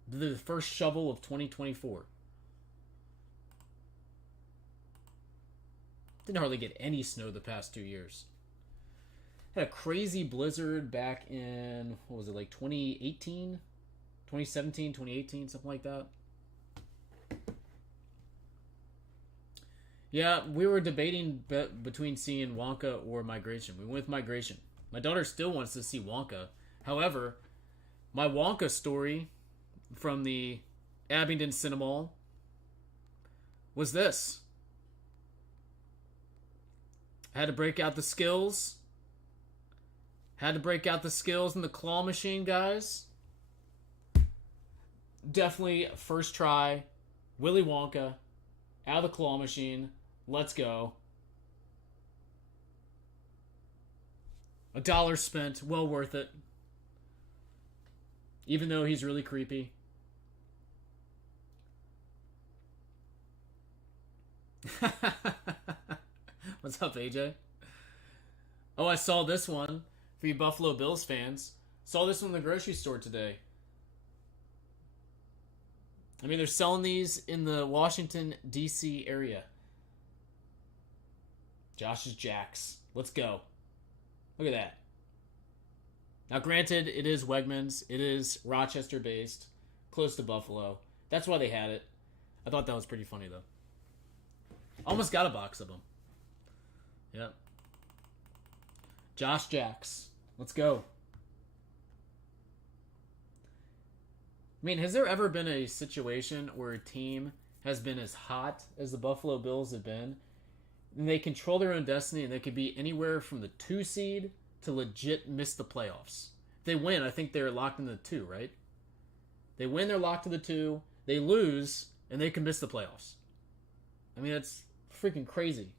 The first shovel of 2024. Didn't hardly get any snow the past 2 years. Had a crazy blizzard back in, what was it, like 2018? 2017, 2018, something like that. Yeah, we were debating between seeing Wonka or Migration. We went with Migration. My daughter still wants to see Wonka. However, my Wonka story from the Abingdon Cinema was this. Had to break out the skills. Had to break out the skills in the claw machine, guys. Definitely first try. Willy Wonka. Out of the claw machine. Let's go. $1 spent. Well worth it. Even though he's really creepy. What's up, AJ? Oh, I saw this one for you Buffalo Bills fans. Saw this one in the grocery store today. I mean, they're selling these in the Washington, D.C. area. Josh's Jacks. Let's go. Look at that. Now, granted, it is Wegmans. It is Rochester-based. Close to Buffalo. That's why they had it. I thought that was pretty funny, though. Almost got a box of them. Yep. Josh Jacks. Let's go. I mean, has there ever been a situation where a team has been as hot as the Buffalo Bills have been, and they control their own destiny, and they could be anywhere from the 2 seed to legit miss the playoffs? If they win, I think they're locked in the 2, right? They win, they're locked to the 2. They lose, and they can miss the playoffs. I mean, that's freaking crazy.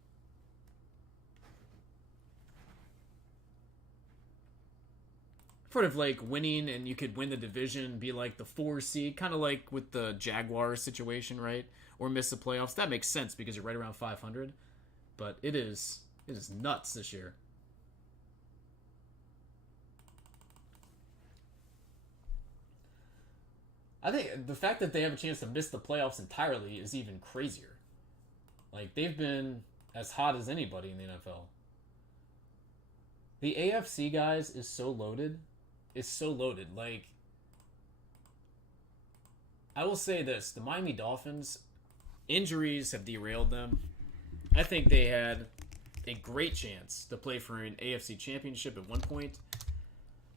Sort of like winning, and you could win the division, be like the 4 seed, kind of like with the Jaguars situation, right? Or miss the playoffs. That makes sense because you're right around 500. But it is nuts this year. I think the fact that they have a chance to miss the playoffs entirely is even crazier. Like, they've been as hot as anybody in the NFL. The AFC, guys, is so loaded. It's so loaded. Like, I will say this. The Miami Dolphins, injuries have derailed them. I think they had a great chance to play for an AFC championship at one point.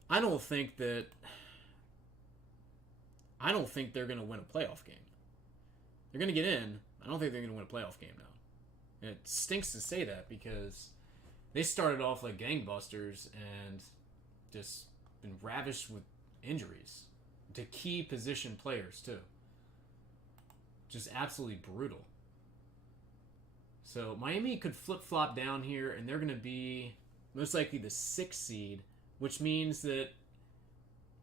I don't think they're going to win a playoff game. They're going to get in. I don't think they're going to win a playoff game now. And it stinks to say that because they started off like gangbusters and just been ravished with injuries to key position players too. Just absolutely brutal. So Miami could flip-flop down here, and they're going to be most likely the 6th seed, which means that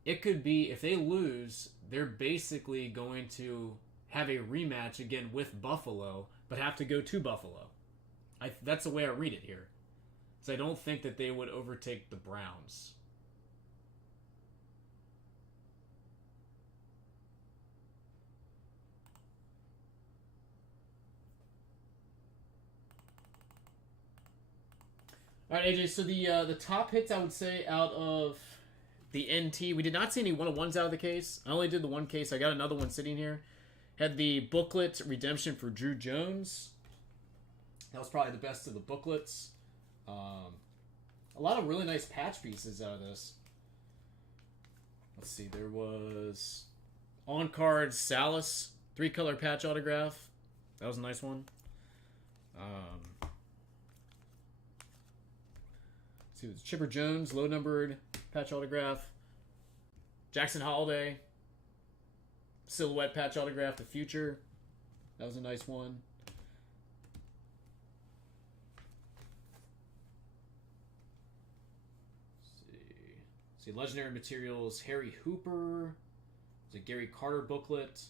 it could be, if they lose, they're basically going to have a rematch again with Buffalo, but have to go to Buffalo. That's the way I read it here. So I don't think that they would overtake the Browns. All right, AJ. So the top hits I would say out of the NT, we did not see any 101s out of the case. I only did the one case. I got another one sitting here. Had the booklet redemption for Drew Jones. That was probably the best of the booklets. A lot of really nice patch pieces out of this. Let's see. There was on card Salas 3-color patch autograph. That was a nice one. See, it was Chipper Jones, low numbered patch autograph. Jackson Holiday, silhouette patch autograph, the future. That was a nice one. Let's see, legendary materials, Harry Hooper. There's a Gary Carter booklet.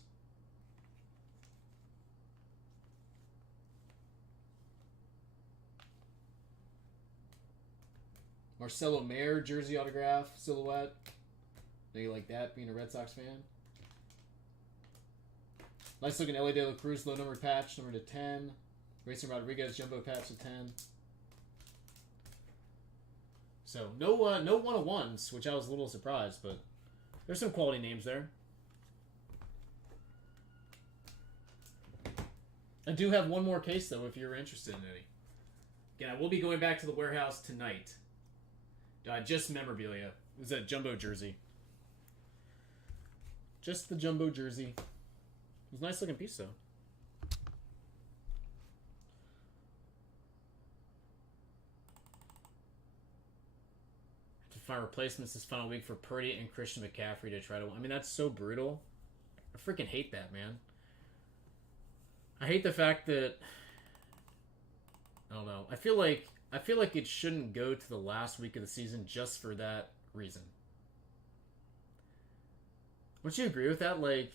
Marcelo Mayer jersey autograph, silhouette. Know you like that, being a Red Sox fan. Nice looking Ellie De La Cruz, low numbered patch, number to 10. Grayson Rodriguez, jumbo patch to 10. So, no 101s, which I was a little surprised, but there's some quality names there. I do have one more case, though, if you're interested in any. Again, I will be going back to the warehouse tonight. Just memorabilia. It was a jumbo jersey. Just the jumbo jersey. It was a nice looking piece, though. To find replacements this final week for Purdy and Christian McCaffrey to try to... I mean, that's so brutal. I freaking hate that, man. I hate the fact that... I don't know. I feel like it shouldn't go to the last week of the season just for that reason. Would you agree with that? Like,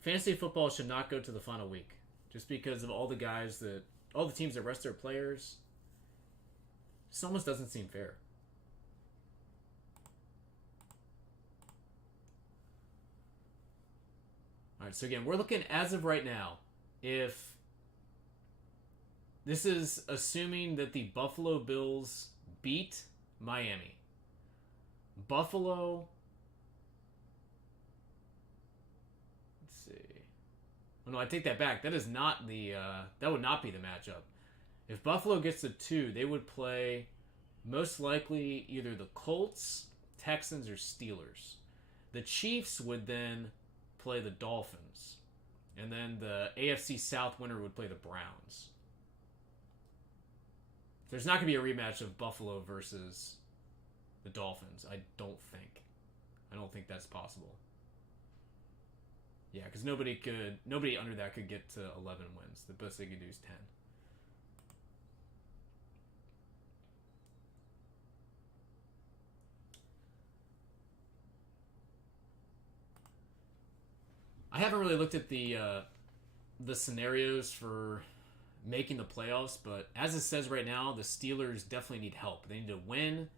fantasy football should not go to the final week just because of all the teams that rest their players. This almost doesn't seem fair. All right, so again, we're looking as of right now. If this is assuming that the Buffalo Bills beat Miami. Buffalo. Let's see. Oh no, I take that back. That is not the. That would not be the matchup. If Buffalo gets the 2, they would play most likely either the Colts, Texans, or Steelers. The Chiefs would then play the Dolphins, and then the AFC South winner would play the Browns. There's not going to be a rematch of Buffalo versus the Dolphins. I don't think that's possible. Yeah, because nobody under that could get to 11 wins. The best they could do is 10. I haven't really looked at the scenarios for making the playoffs, but as it says right now, the Steelers definitely need help. They need to win,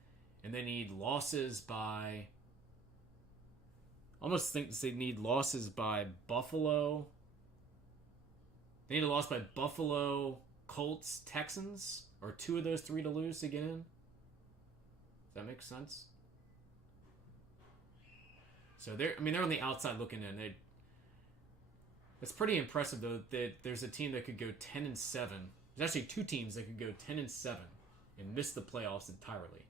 and they need losses by... I almost think they need losses by Buffalo. They need a loss by Buffalo, Colts, Texans, or 2 of those 3 to lose to get in. Does that make sense? So they're on the outside looking in. It's pretty impressive, though, that there's a team that could go 10-7. There's actually 2 teams that could go 10-7 and miss the playoffs entirely.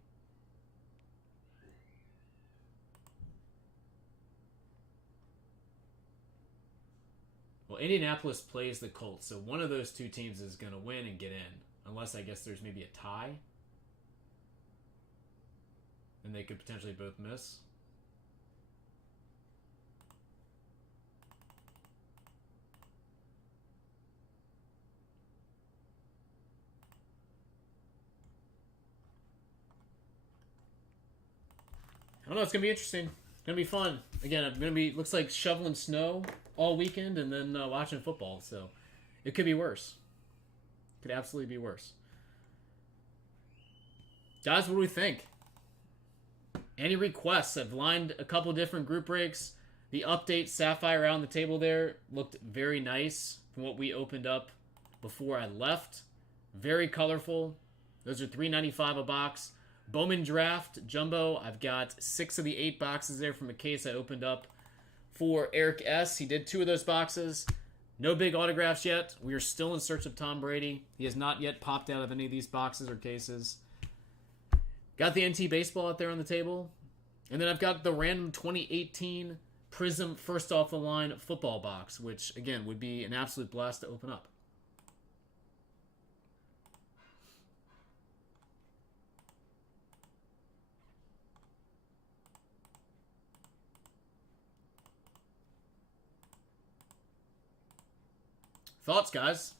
Well, Indianapolis plays the Colts, so one of those 2 teams is going to win and get in. Unless, I guess, there's maybe a tie. and they could potentially both miss. I don't know. It's gonna be interesting. It's gonna be fun. Again, I'm gonna be looks like shoveling snow all weekend and then watching football. So it could be worse. Could absolutely be worse. Guys, what do we think? Any requests? I've lined a couple different group breaks. The update Sapphire out on the table there looked very nice from what we opened up before I left. Very colorful. Those are $3.95 a box. Bowman Draft Jumbo. I've got 6 of the 8 boxes there from a case I opened up for Eric S. He did 2 of those boxes. No big autographs yet. We are still in search of Tom Brady. He has not yet popped out of any of these boxes or cases. Got the NT Baseball out there on the table. And then I've got the random 2018 Prism first off the line football box, which, again, would be an absolute blast to open up. Thoughts, guys?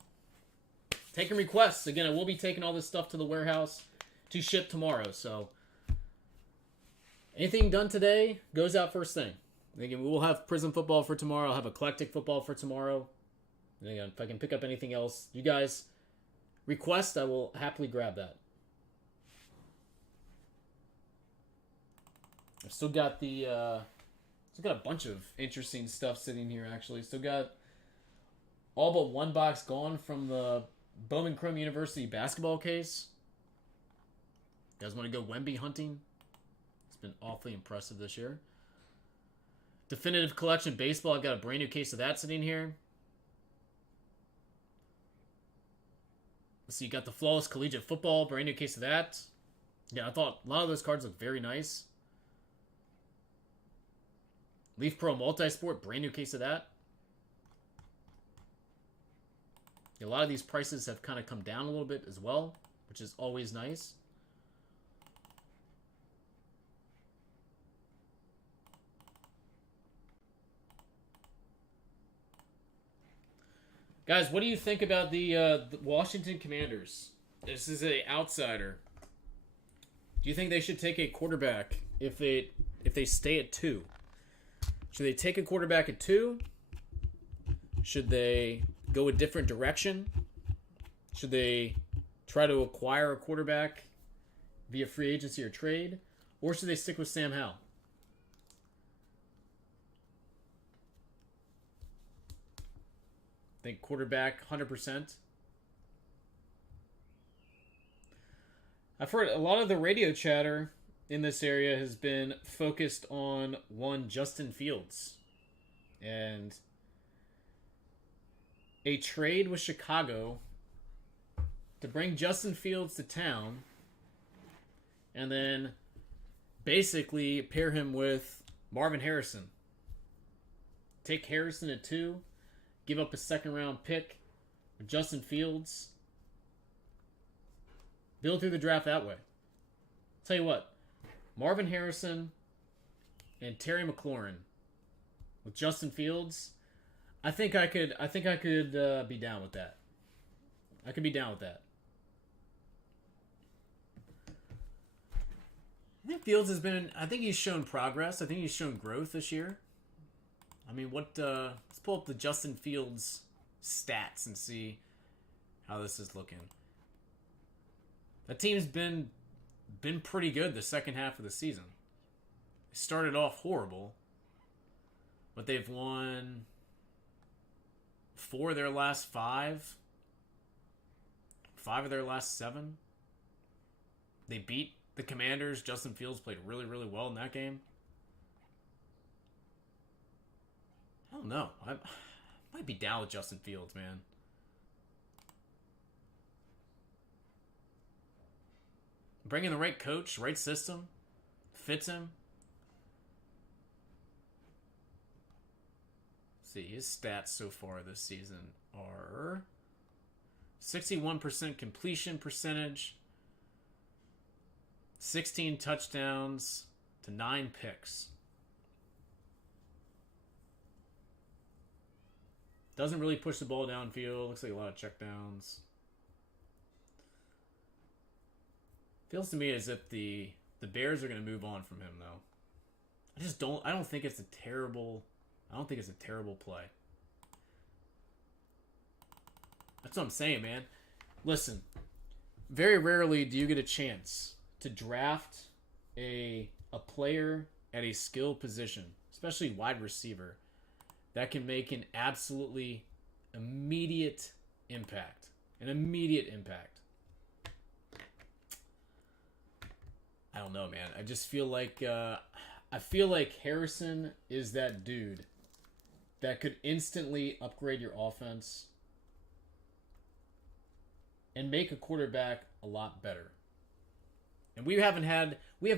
Taking requests. Again, I will be taking all this stuff to the warehouse to ship tomorrow. So anything done today goes out first thing. Again, we will have Prism football for tomorrow. I'll have eclectic football for tomorrow. And again, if I can pick up anything else, you guys request, I will happily grab that. I've still got a bunch of interesting stuff sitting here. Actually, still got all but one box gone from the Bowman Chrome University basketball case. You guys want to go Wemby hunting? It's been awfully impressive this year. Definitive Collection Baseball. I've got a brand new case of that sitting here. Let's see, you got the Flawless Collegiate Football. Brand new case of that. Yeah, I thought a lot of those cards look very nice. Leaf Pro Multisport. Brand new case of that. A lot of these prices have kind of come down a little bit as well, which is always nice. Guys, what do you think about the Washington Commanders? This is an outsider. Do you think they should take a quarterback if they stay at 2? Should they take a quarterback at 2? Should they go a different direction? Should they try to acquire a quarterback via free agency or trade? Or should they stick with Sam Howell? Think quarterback 100%. I've heard a lot of the radio chatter in this area has been focused on one Justin Fields. And a trade with Chicago to bring Justin Fields to town and then basically pair him with Marvin Harrison. Take Harrison at 2, give up a second-round pick with Justin Fields. Build through the draft that way. Tell you what, Marvin Harrison and Terry McLaurin with Justin Fields, I think I could be down with that. I could be down with that. I think Fields has been. I think he's shown progress. I think he's shown growth this year. I mean, let's pull up the Justin Fields stats and see how this is looking. That team's been pretty good the second half of the season. It started off horrible, but they've won 4 of their last 5. 5 of their last 7. They beat the Commanders. Justin Fields played really, really well in that game. I don't know. I might be down with Justin Fields, man. Bring in the right coach, right system. Fits him. Let's see, his stats so far this season are 61% completion percentage, 16 touchdowns to 9 picks. Doesn't really push the ball downfield. Looks like a lot of checkdowns. Feels to me as if the Bears are going to move on from him, though. I don't think it's a terrible play. That's what I'm saying, man. Listen, very rarely do you get a chance to draft a player at a skill position, especially wide receiver, that can make an absolutely immediate impact. An immediate impact. I don't know, man. I just feel like Harrison is that dude that could instantly upgrade your offense and make a quarterback a lot better. And we have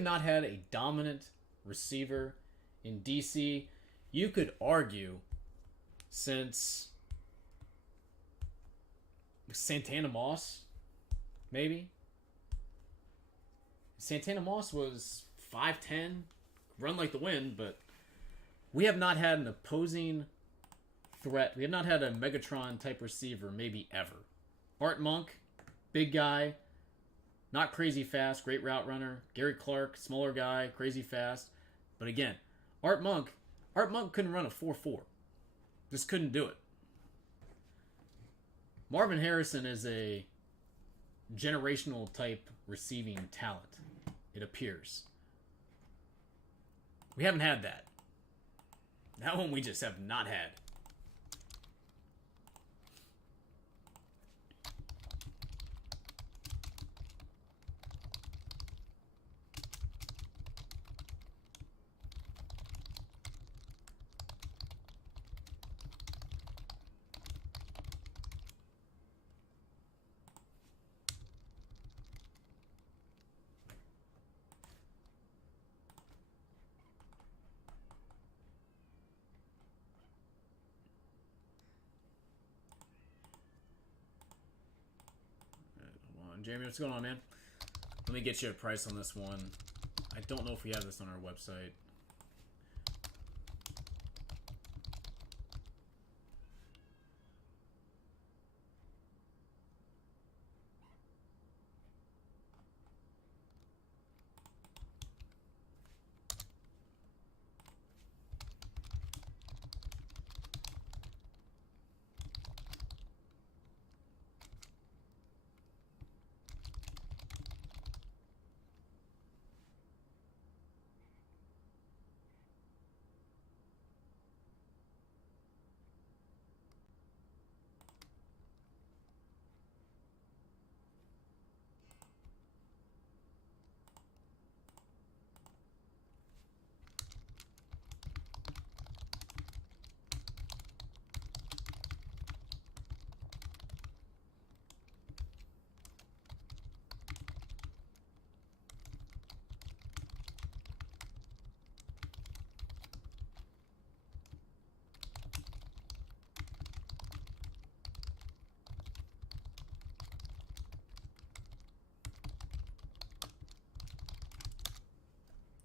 not had a dominant receiver in DC. You could argue since Santana Moss, maybe. Santana Moss was 5'10", run like the wind, but we have not had an opposing threat. We have not had a Megatron type receiver maybe ever. Art Monk, big guy, not crazy fast, great route runner. Gary Clark, smaller guy, crazy fast. But again, Art Monk couldn't run a 4.4. Just couldn't do it. Marvin Harrison is a generational type receiving talent, it appears. We haven't had that. That one we just have not had. Jamie, what's going on, man? Let me get you a price on this one. I don't know if we have this on our website.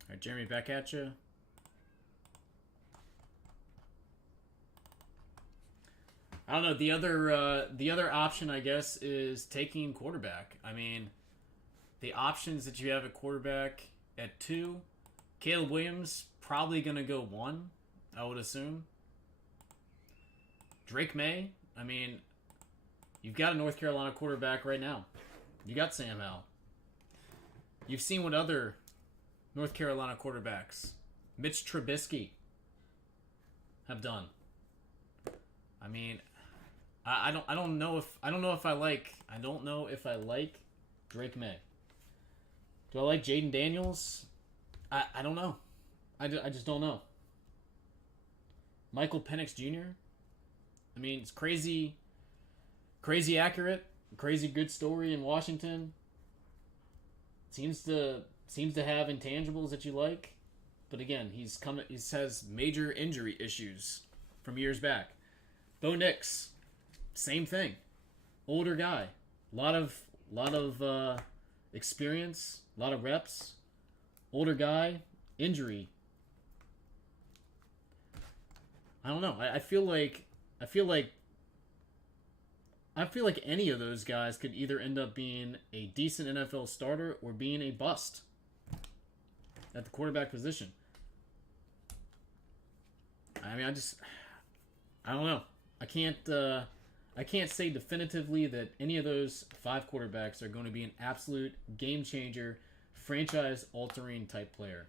All right, Jeremy, back at you. I don't know. The other option, I guess, is taking quarterback. I mean, the options that you have at quarterback at 2, Caleb Williams probably gonna go 1, I would assume. Drake May. I mean, you've got a North Carolina quarterback right now. You got Sam Howell. You've seen what other North Carolina quarterbacks, Mitch Trubisky, have done. I mean, I don't know if I like Drake May. Do I like Jaden Daniels? I don't know. I just don't know. Michael Penix Jr. I mean, it's crazy accurate, crazy good story in Washington. Seems to have intangibles that you like, but again, he has major injury issues from years back. Bo Nix, same thing. Older guy. Lot of experience, a lot of reps, older guy, injury. I don't know. I feel like any of those guys could either end up being a decent NFL starter or being a bust at the quarterback position. I mean, I don't know. I can't say definitively that any of those 5 quarterbacks are going to be an absolute game changer, franchise altering type player.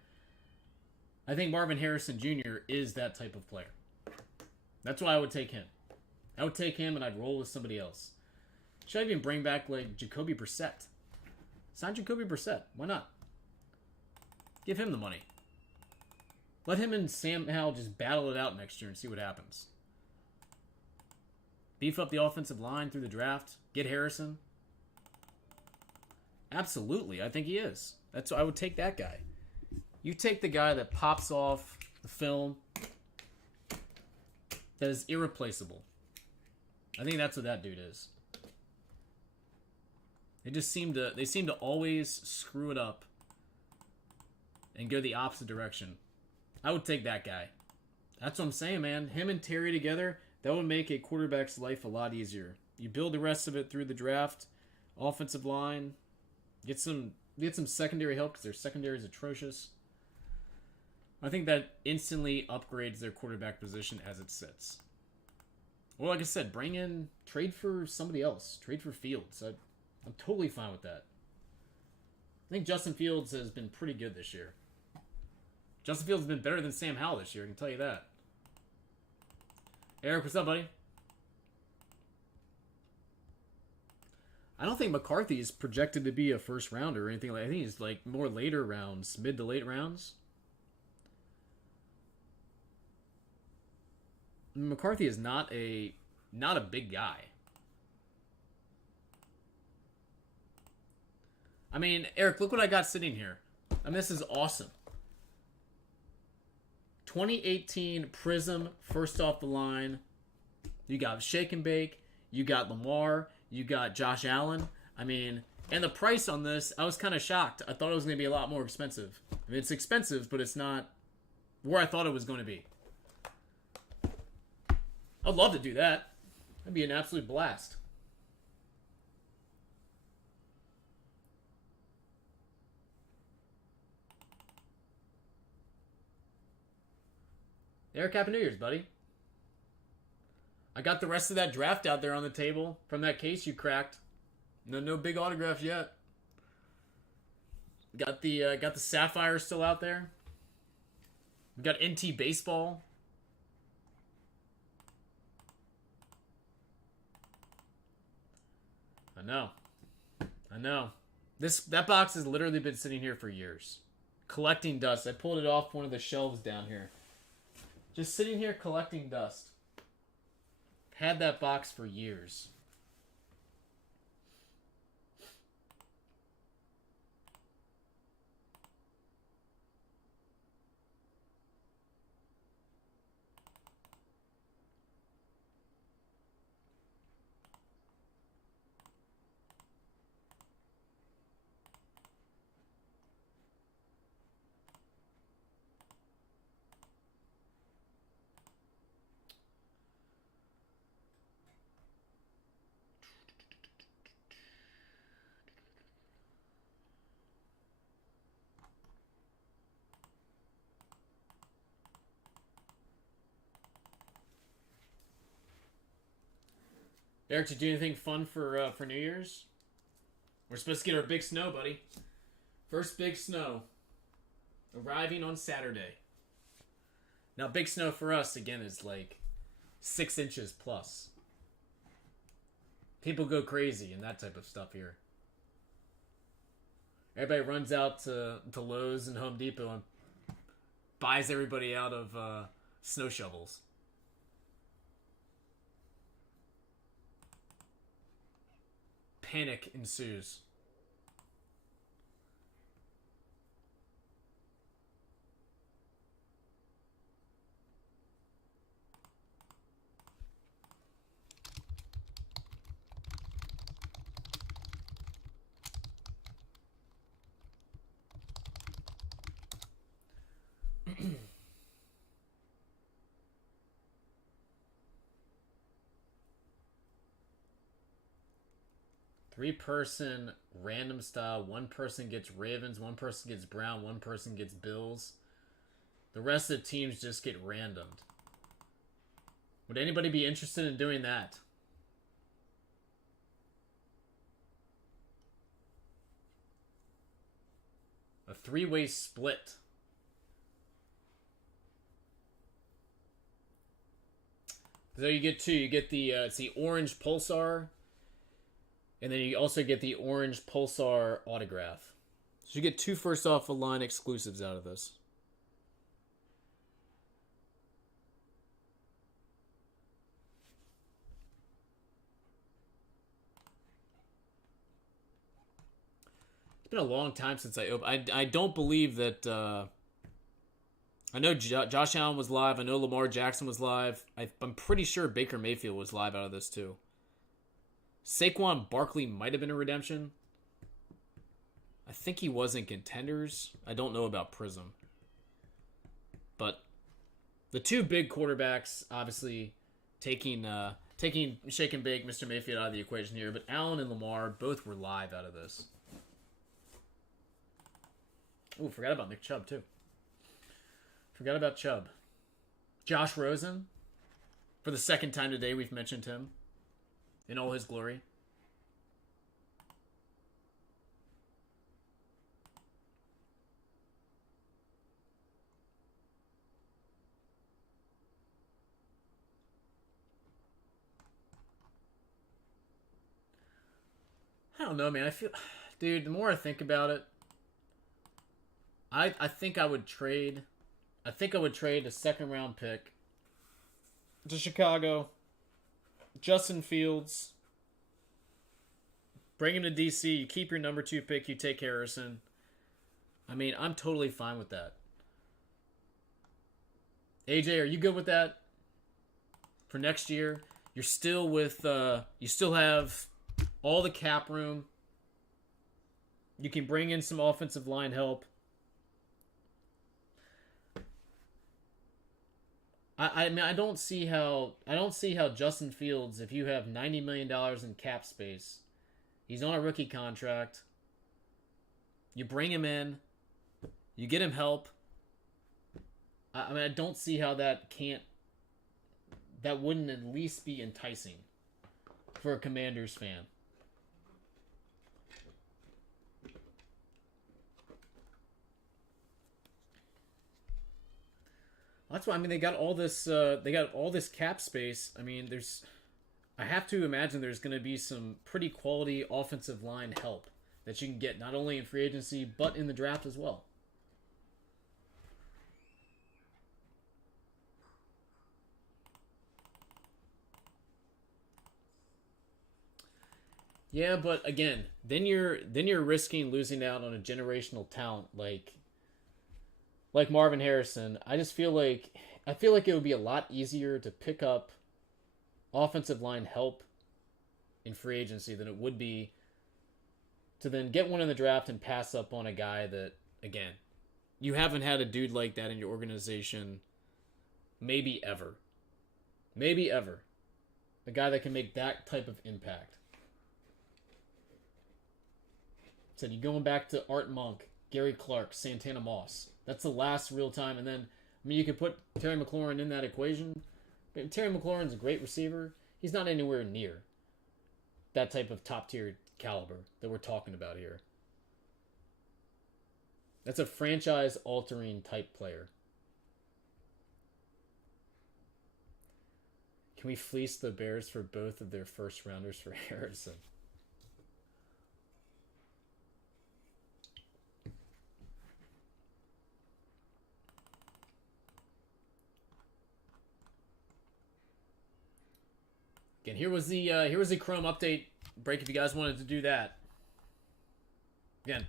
I think Marvin Harrison Jr. is that type of player. That's why I would take him. I would take him and I'd roll with somebody else. Should I even bring back like Jacoby Brissett? Sign Jacoby Brissett. Why not? Give him the money. Let him and Sam Howell just battle it out next year and see what happens. Beef up the offensive line through the draft. Get Harrison. Absolutely, I think he is. That's I would take that guy. You take the guy that pops off the film that is irreplaceable. I think that's what that dude is. They seem to always screw it up and go the opposite direction. I would take that guy. That's what I'm saying, man. Him and Terry together, that would make a quarterback's life a lot easier. You build the rest of it through the draft, offensive line, get some secondary help because their secondary is atrocious. I think that instantly upgrades their quarterback position as it sits. Well, like I said, trade for somebody else. Trade for Fields. I'm totally fine with that. I think Justin Fields has been pretty good this year. Justin Fields has been better than Sam Howell this year, I can tell you that. Eric, what's up, buddy? I don't think McCarthy is projected to be a first rounder or anything like that. I think he's like more later rounds, mid to late rounds. McCarthy is not a big guy. I mean, Eric, look what I got sitting here. I mean, this is awesome. 2018 Prism, first off the line. You got Shake and Bake. You got Lamar. You got Josh Allen. I mean, and the price on this, I was kind of shocked. I thought it was going to be a lot more expensive. I mean, it's expensive, but it's not where I thought it was going to be. I'd love to do that. That'd be an absolute blast. Eric, Happy New Year's, buddy. I got the rest of that draft out there on the table from that case you cracked. No big autographs yet. Got the Sapphire still out there. We got NT Baseball. I know. That box has literally been sitting here for years. Collecting dust. I pulled it off one of the shelves down here. Just sitting here collecting dust. Had that box for years. Eric, did you do anything fun for New Year's? We're supposed to get our big snow, buddy. First big snow. Arriving on Saturday. Now, big snow for us, again, is like 6 inches plus. People go crazy and that type of stuff here. Everybody runs out to Lowe's and Home Depot and buys everybody out of snow shovels. Panic ensues. Three-person random style. One person gets Ravens, one person gets Brown, one person gets Bills. The rest of the teams just get randomed. Would anybody be interested in doing that? A three-way split. So you get two. You get the it's the orange Pulsar, and then you also get the orange Pulsar autograph. So you get two first off the line exclusives out of this. It's been a long time since I opened. I don't believe that. I know Josh Allen was live. I know Lamar Jackson was live. I'm pretty sure Baker Mayfield was live out of this too. Saquon Barkley might have been a redemption. I think he was in Contenders. I don't know about Prism. But the two big quarterbacks, obviously, taking shake and bake Mr. Mayfield out of the equation here. But Allen and Lamar both were live out of this. Ooh, forgot about Nick Chubb too. Forgot about Chubb. Josh Rosen. For the second time today, we've mentioned him in all his glory. I don't know, man. Dude, the more I think about it, I think I would trade. I think I would trade a second-round pick to Chicago, Justin Fields, bring him to DC, you keep your number 2 pick, you take Harrison. I mean, I'm totally fine with that. AJ, are you good with that? For next year, you're still with, you still have all the cap room. You can bring in some offensive line help. I mean, I don't see how Justin Fields, if you have $90 million in cap space, he's on a rookie contract. You bring him in, you get him help. I mean, I don't see how that wouldn't at least be enticing for a Commanders fan. That's why, I mean, they got all this cap space. I mean, I have to imagine there's going to be some pretty quality offensive line help that you can get not only in free agency but in the draft as well. Yeah, but again, then you're risking losing out on a generational talent like Marvin Harrison. I feel like it would be a lot easier to pick up offensive line help in free agency than it would be to then get one in the draft and pass up on a guy that, again, you haven't had a dude like that in your organization maybe ever. Maybe ever. A guy that can make that type of impact. Said you're going back to Art Monk, Gary Clark, Santana Moss. That's the last real time. And then, I mean, you could put Terry McLaurin in that equation. But Terry McLaurin's a great receiver. He's not anywhere near that type of top-tier caliber that we're talking about here. That's a franchise-altering type player. Can we fleece the Bears for both of their first-rounders for Harrison? Again, here was the Chrome update break if you guys wanted to do that. Again,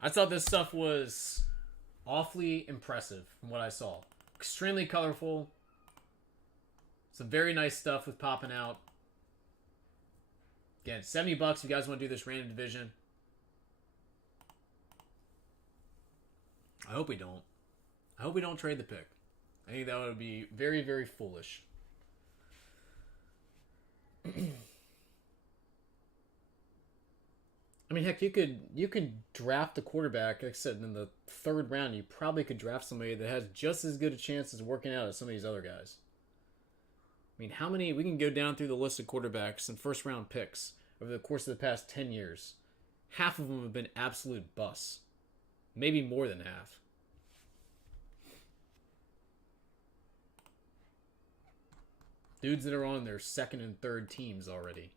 I thought this stuff was awfully impressive from what I saw. Extremely colorful. Some very nice stuff with popping out. Again, $70 if you guys want to do this random division. I hope we don't. I hope we don't trade the pick. I think that would be very, very foolish. I mean, heck, you could draft a quarterback. Like I said, in the 3rd round, you probably could draft somebody that has just as good a chance as working out as some of these other guys. I mean, how many... We can go down through the list of quarterbacks and first-round picks over the course of the past 10 years. Half of them have been absolute busts. Maybe more than half. Dudes that are on their 2nd and 3rd teams already.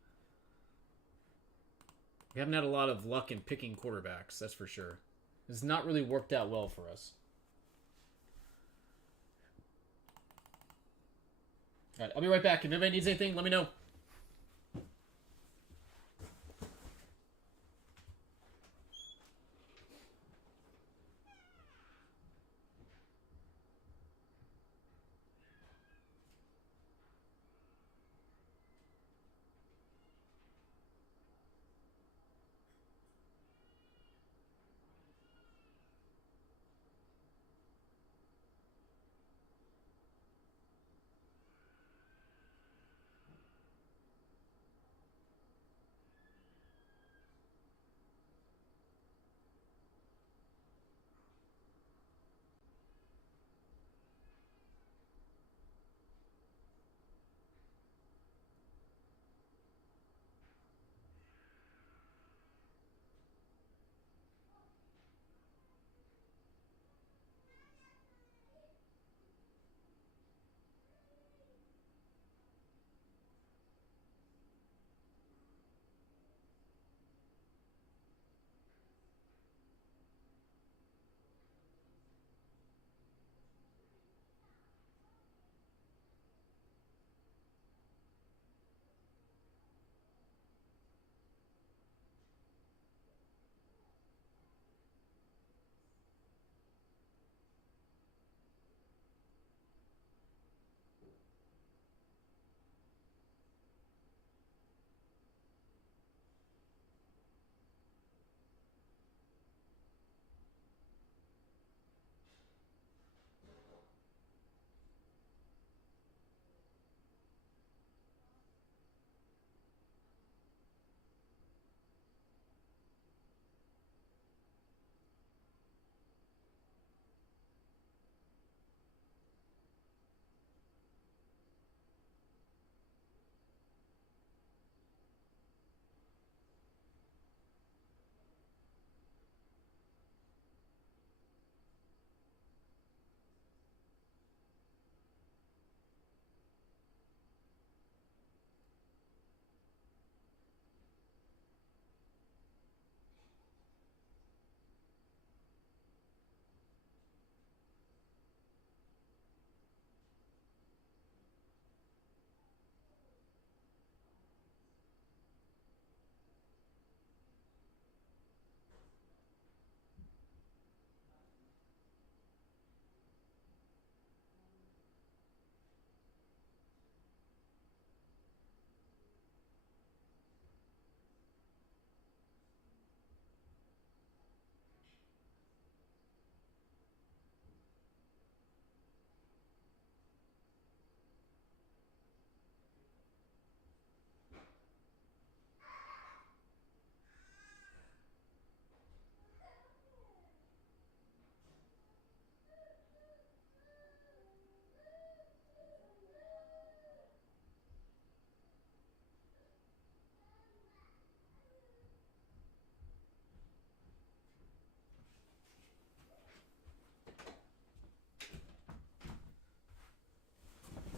We haven't had a lot of luck in picking quarterbacks, that's for sure. It's not really worked out well for us. Alright, I'll be right back. If anybody needs anything, let me know.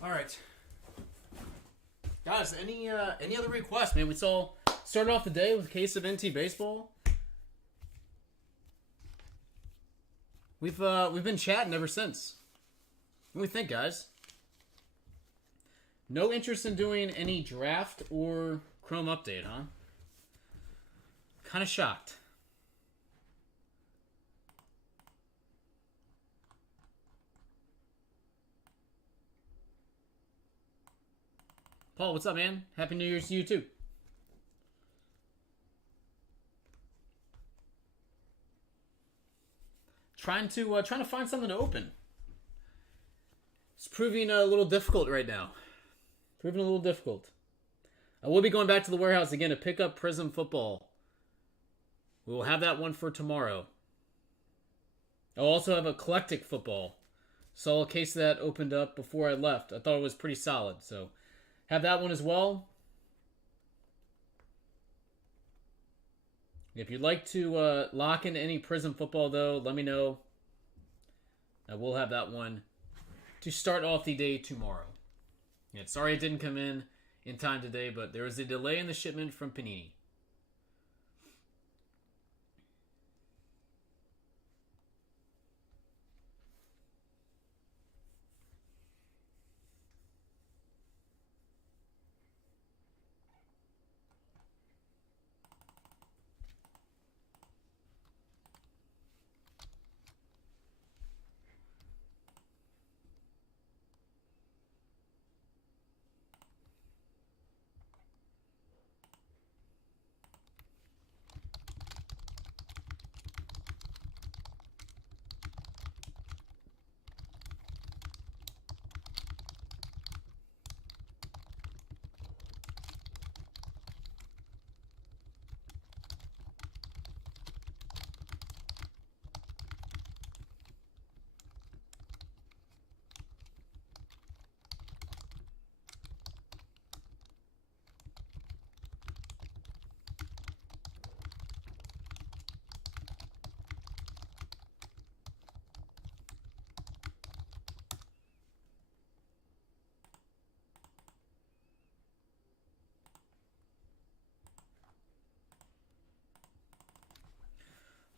All right, guys. Any other requests, man? We started off the day with a case of NT baseball. We've been chatting ever since. What do we think, guys? No interest in doing any draft or Chrome update, huh? Kind of shocked. Paul, what's up, man? Happy New Year's to you, too. Trying to find something to open. proving a little difficult right now. Proving a little difficult. I will be going back to the warehouse again to pick up Prism Football. We will have that one for tomorrow. I'll also have Eclectic Football. Saw a case of that opened up before I left. I thought it was pretty solid, so have that one as well. If you'd like to lock in any Prism Football, though, let me know. I will have that one to start off the day tomorrow. Yeah, sorry it didn't come in time today, but there was a delay in the shipment from Panini.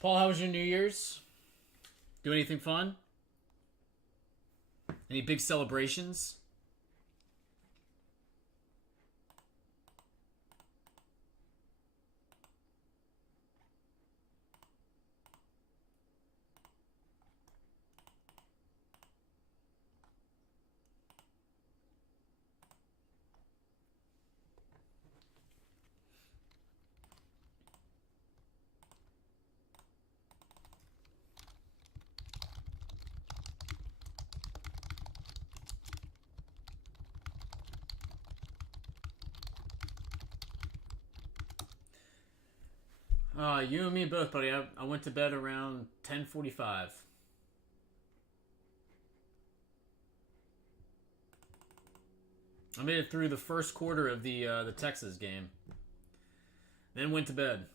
Paul, how was your New Year's? Do anything fun? Any big celebrations? You and me both, buddy. I went to bed around 10:45. I made it through the first quarter of the Texas game. Then went to bed.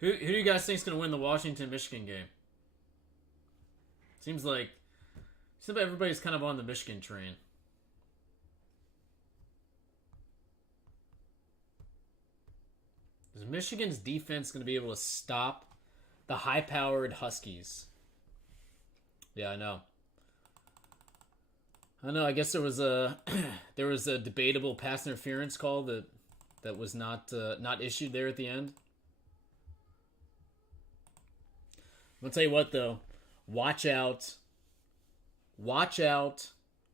Who do you guys think is going to win the Washington-Michigan game? Seems like everybody's kind of on the Michigan train. Is Michigan's defense going to be able to stop the high-powered Huskies? Yeah, I know. I guess there was a debatable pass interference call that was not issued there at the end. I'll tell you what, though. Watch out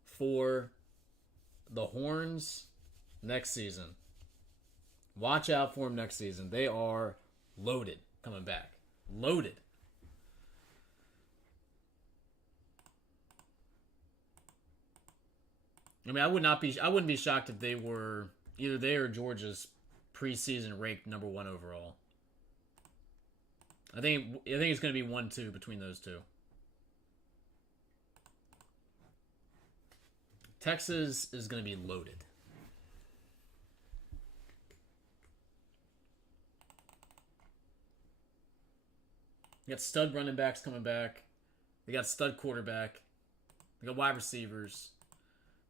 for the Horns next season. Watch out for them next season. They are loaded coming back. Loaded. I mean, I wouldn't be shocked if they were either they or Georgia's preseason ranked number 1 overall. I think it's going to be 1-2 between those two. Texas is going to be loaded. They got stud running backs coming back. They got stud quarterback. They got wide receivers.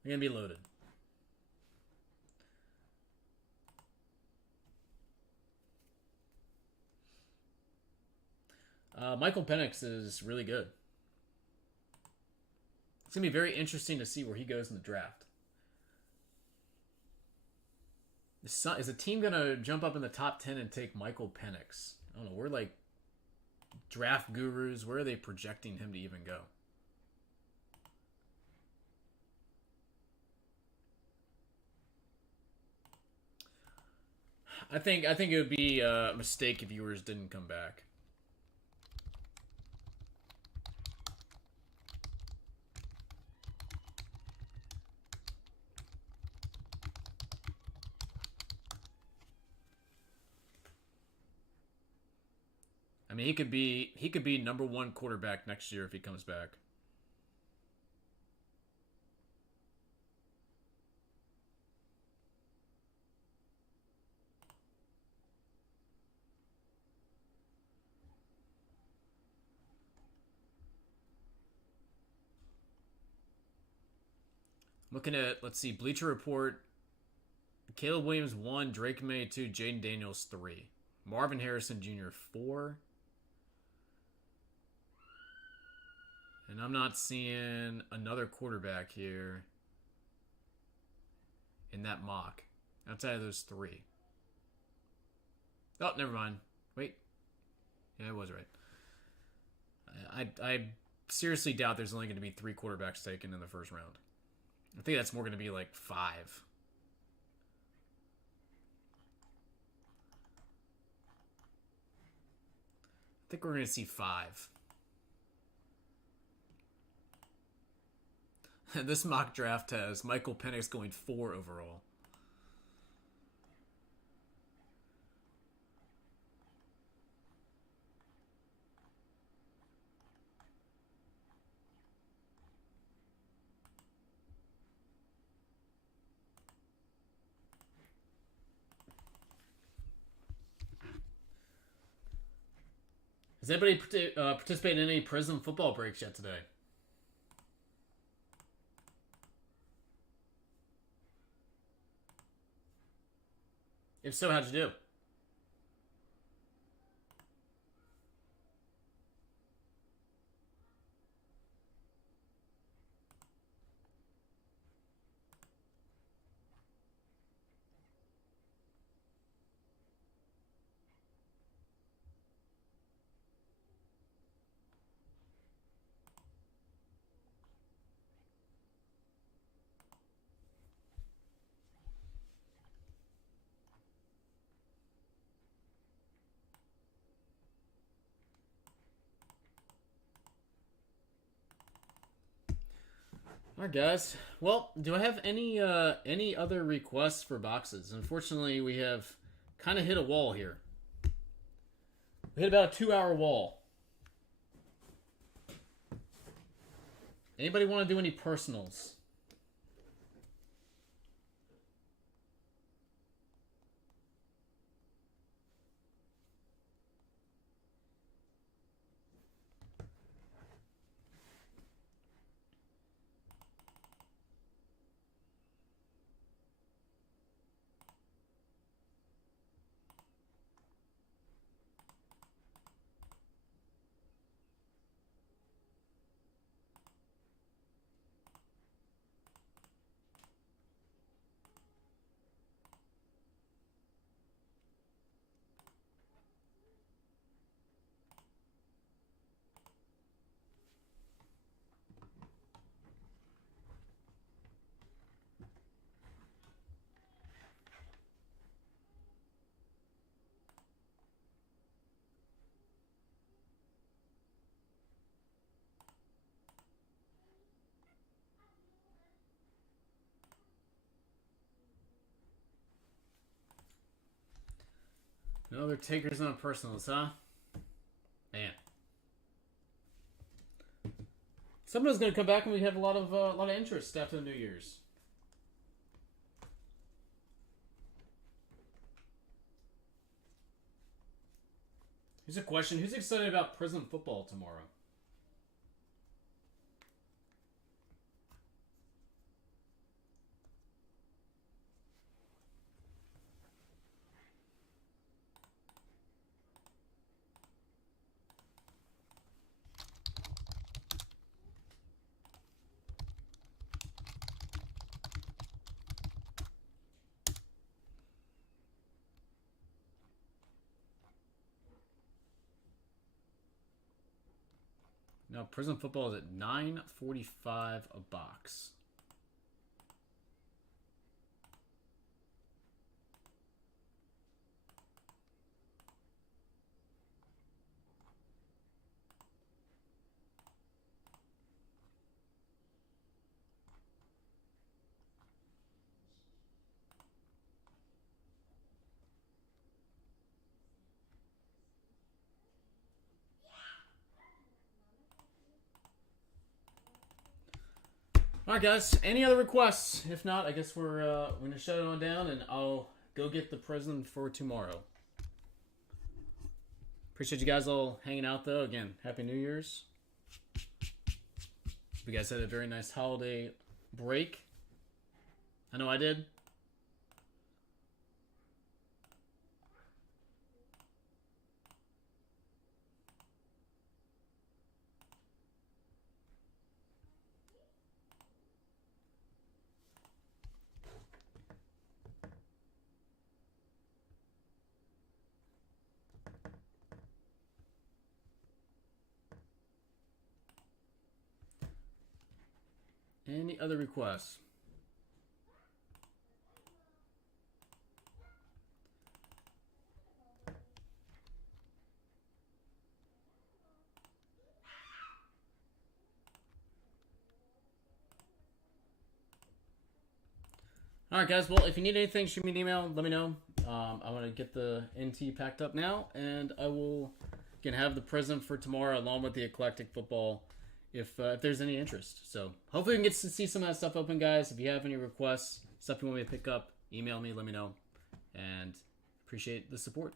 They're going to be loaded. Michael Penix is really good. It's going to be very interesting to see where he goes in the draft. Is a team going to jump up in the top 10 and take Michael Penix? I don't know. We're like draft gurus. Where are they projecting him to even go? I think it would be a mistake if viewers didn't come back. I mean, he could be #1 quarterback next year if he comes back. Looking at, let's see, Bleacher Report. Caleb Williams 1, Drake May 2, Jaden Daniels 3, Marvin Harrison Jr. 4. And I'm not seeing another quarterback here in that mock outside of those 3. Oh, never mind. Wait. Yeah, I was right. I seriously doubt there's only going to be 3 quarterbacks taken in the first round. I think that's more going to be like 5. I think we're going to see 5. This mock draft has Michael Penix going 4 overall. Has anybody participated in any Prism football breaks yet today? If so, how'd you do? Alright, guys. Well, do I have any other requests for boxes? Unfortunately, we have kind of hit a wall here. We hit about a 2-hour wall. Anybody want to do any personals? No other takers on personals, huh? Man. Someone's gonna come back and we have a lot of interest after the New Year's. Here's a question: who's excited about Prism football tomorrow? Now, Prism football is at $9.45 a box. All right, guys. Any other requests? If not, I guess we're gonna shut it on down, and I'll go get the present for tomorrow. Appreciate you guys all hanging out, though. Again, Happy New Year's. You guys had a very nice holiday break. I know I did. Any other requests? Alright, guys. Well, if you need anything, shoot me an email. Let me know. I'm going to get the NT packed up now, and I will again have the present for tomorrow along with the eclectic football if there's any interest. So hopefully we can get to see some of that stuff open, guys. If you have any requests, stuff you want me to pick up, email me, let me know. And appreciate the support.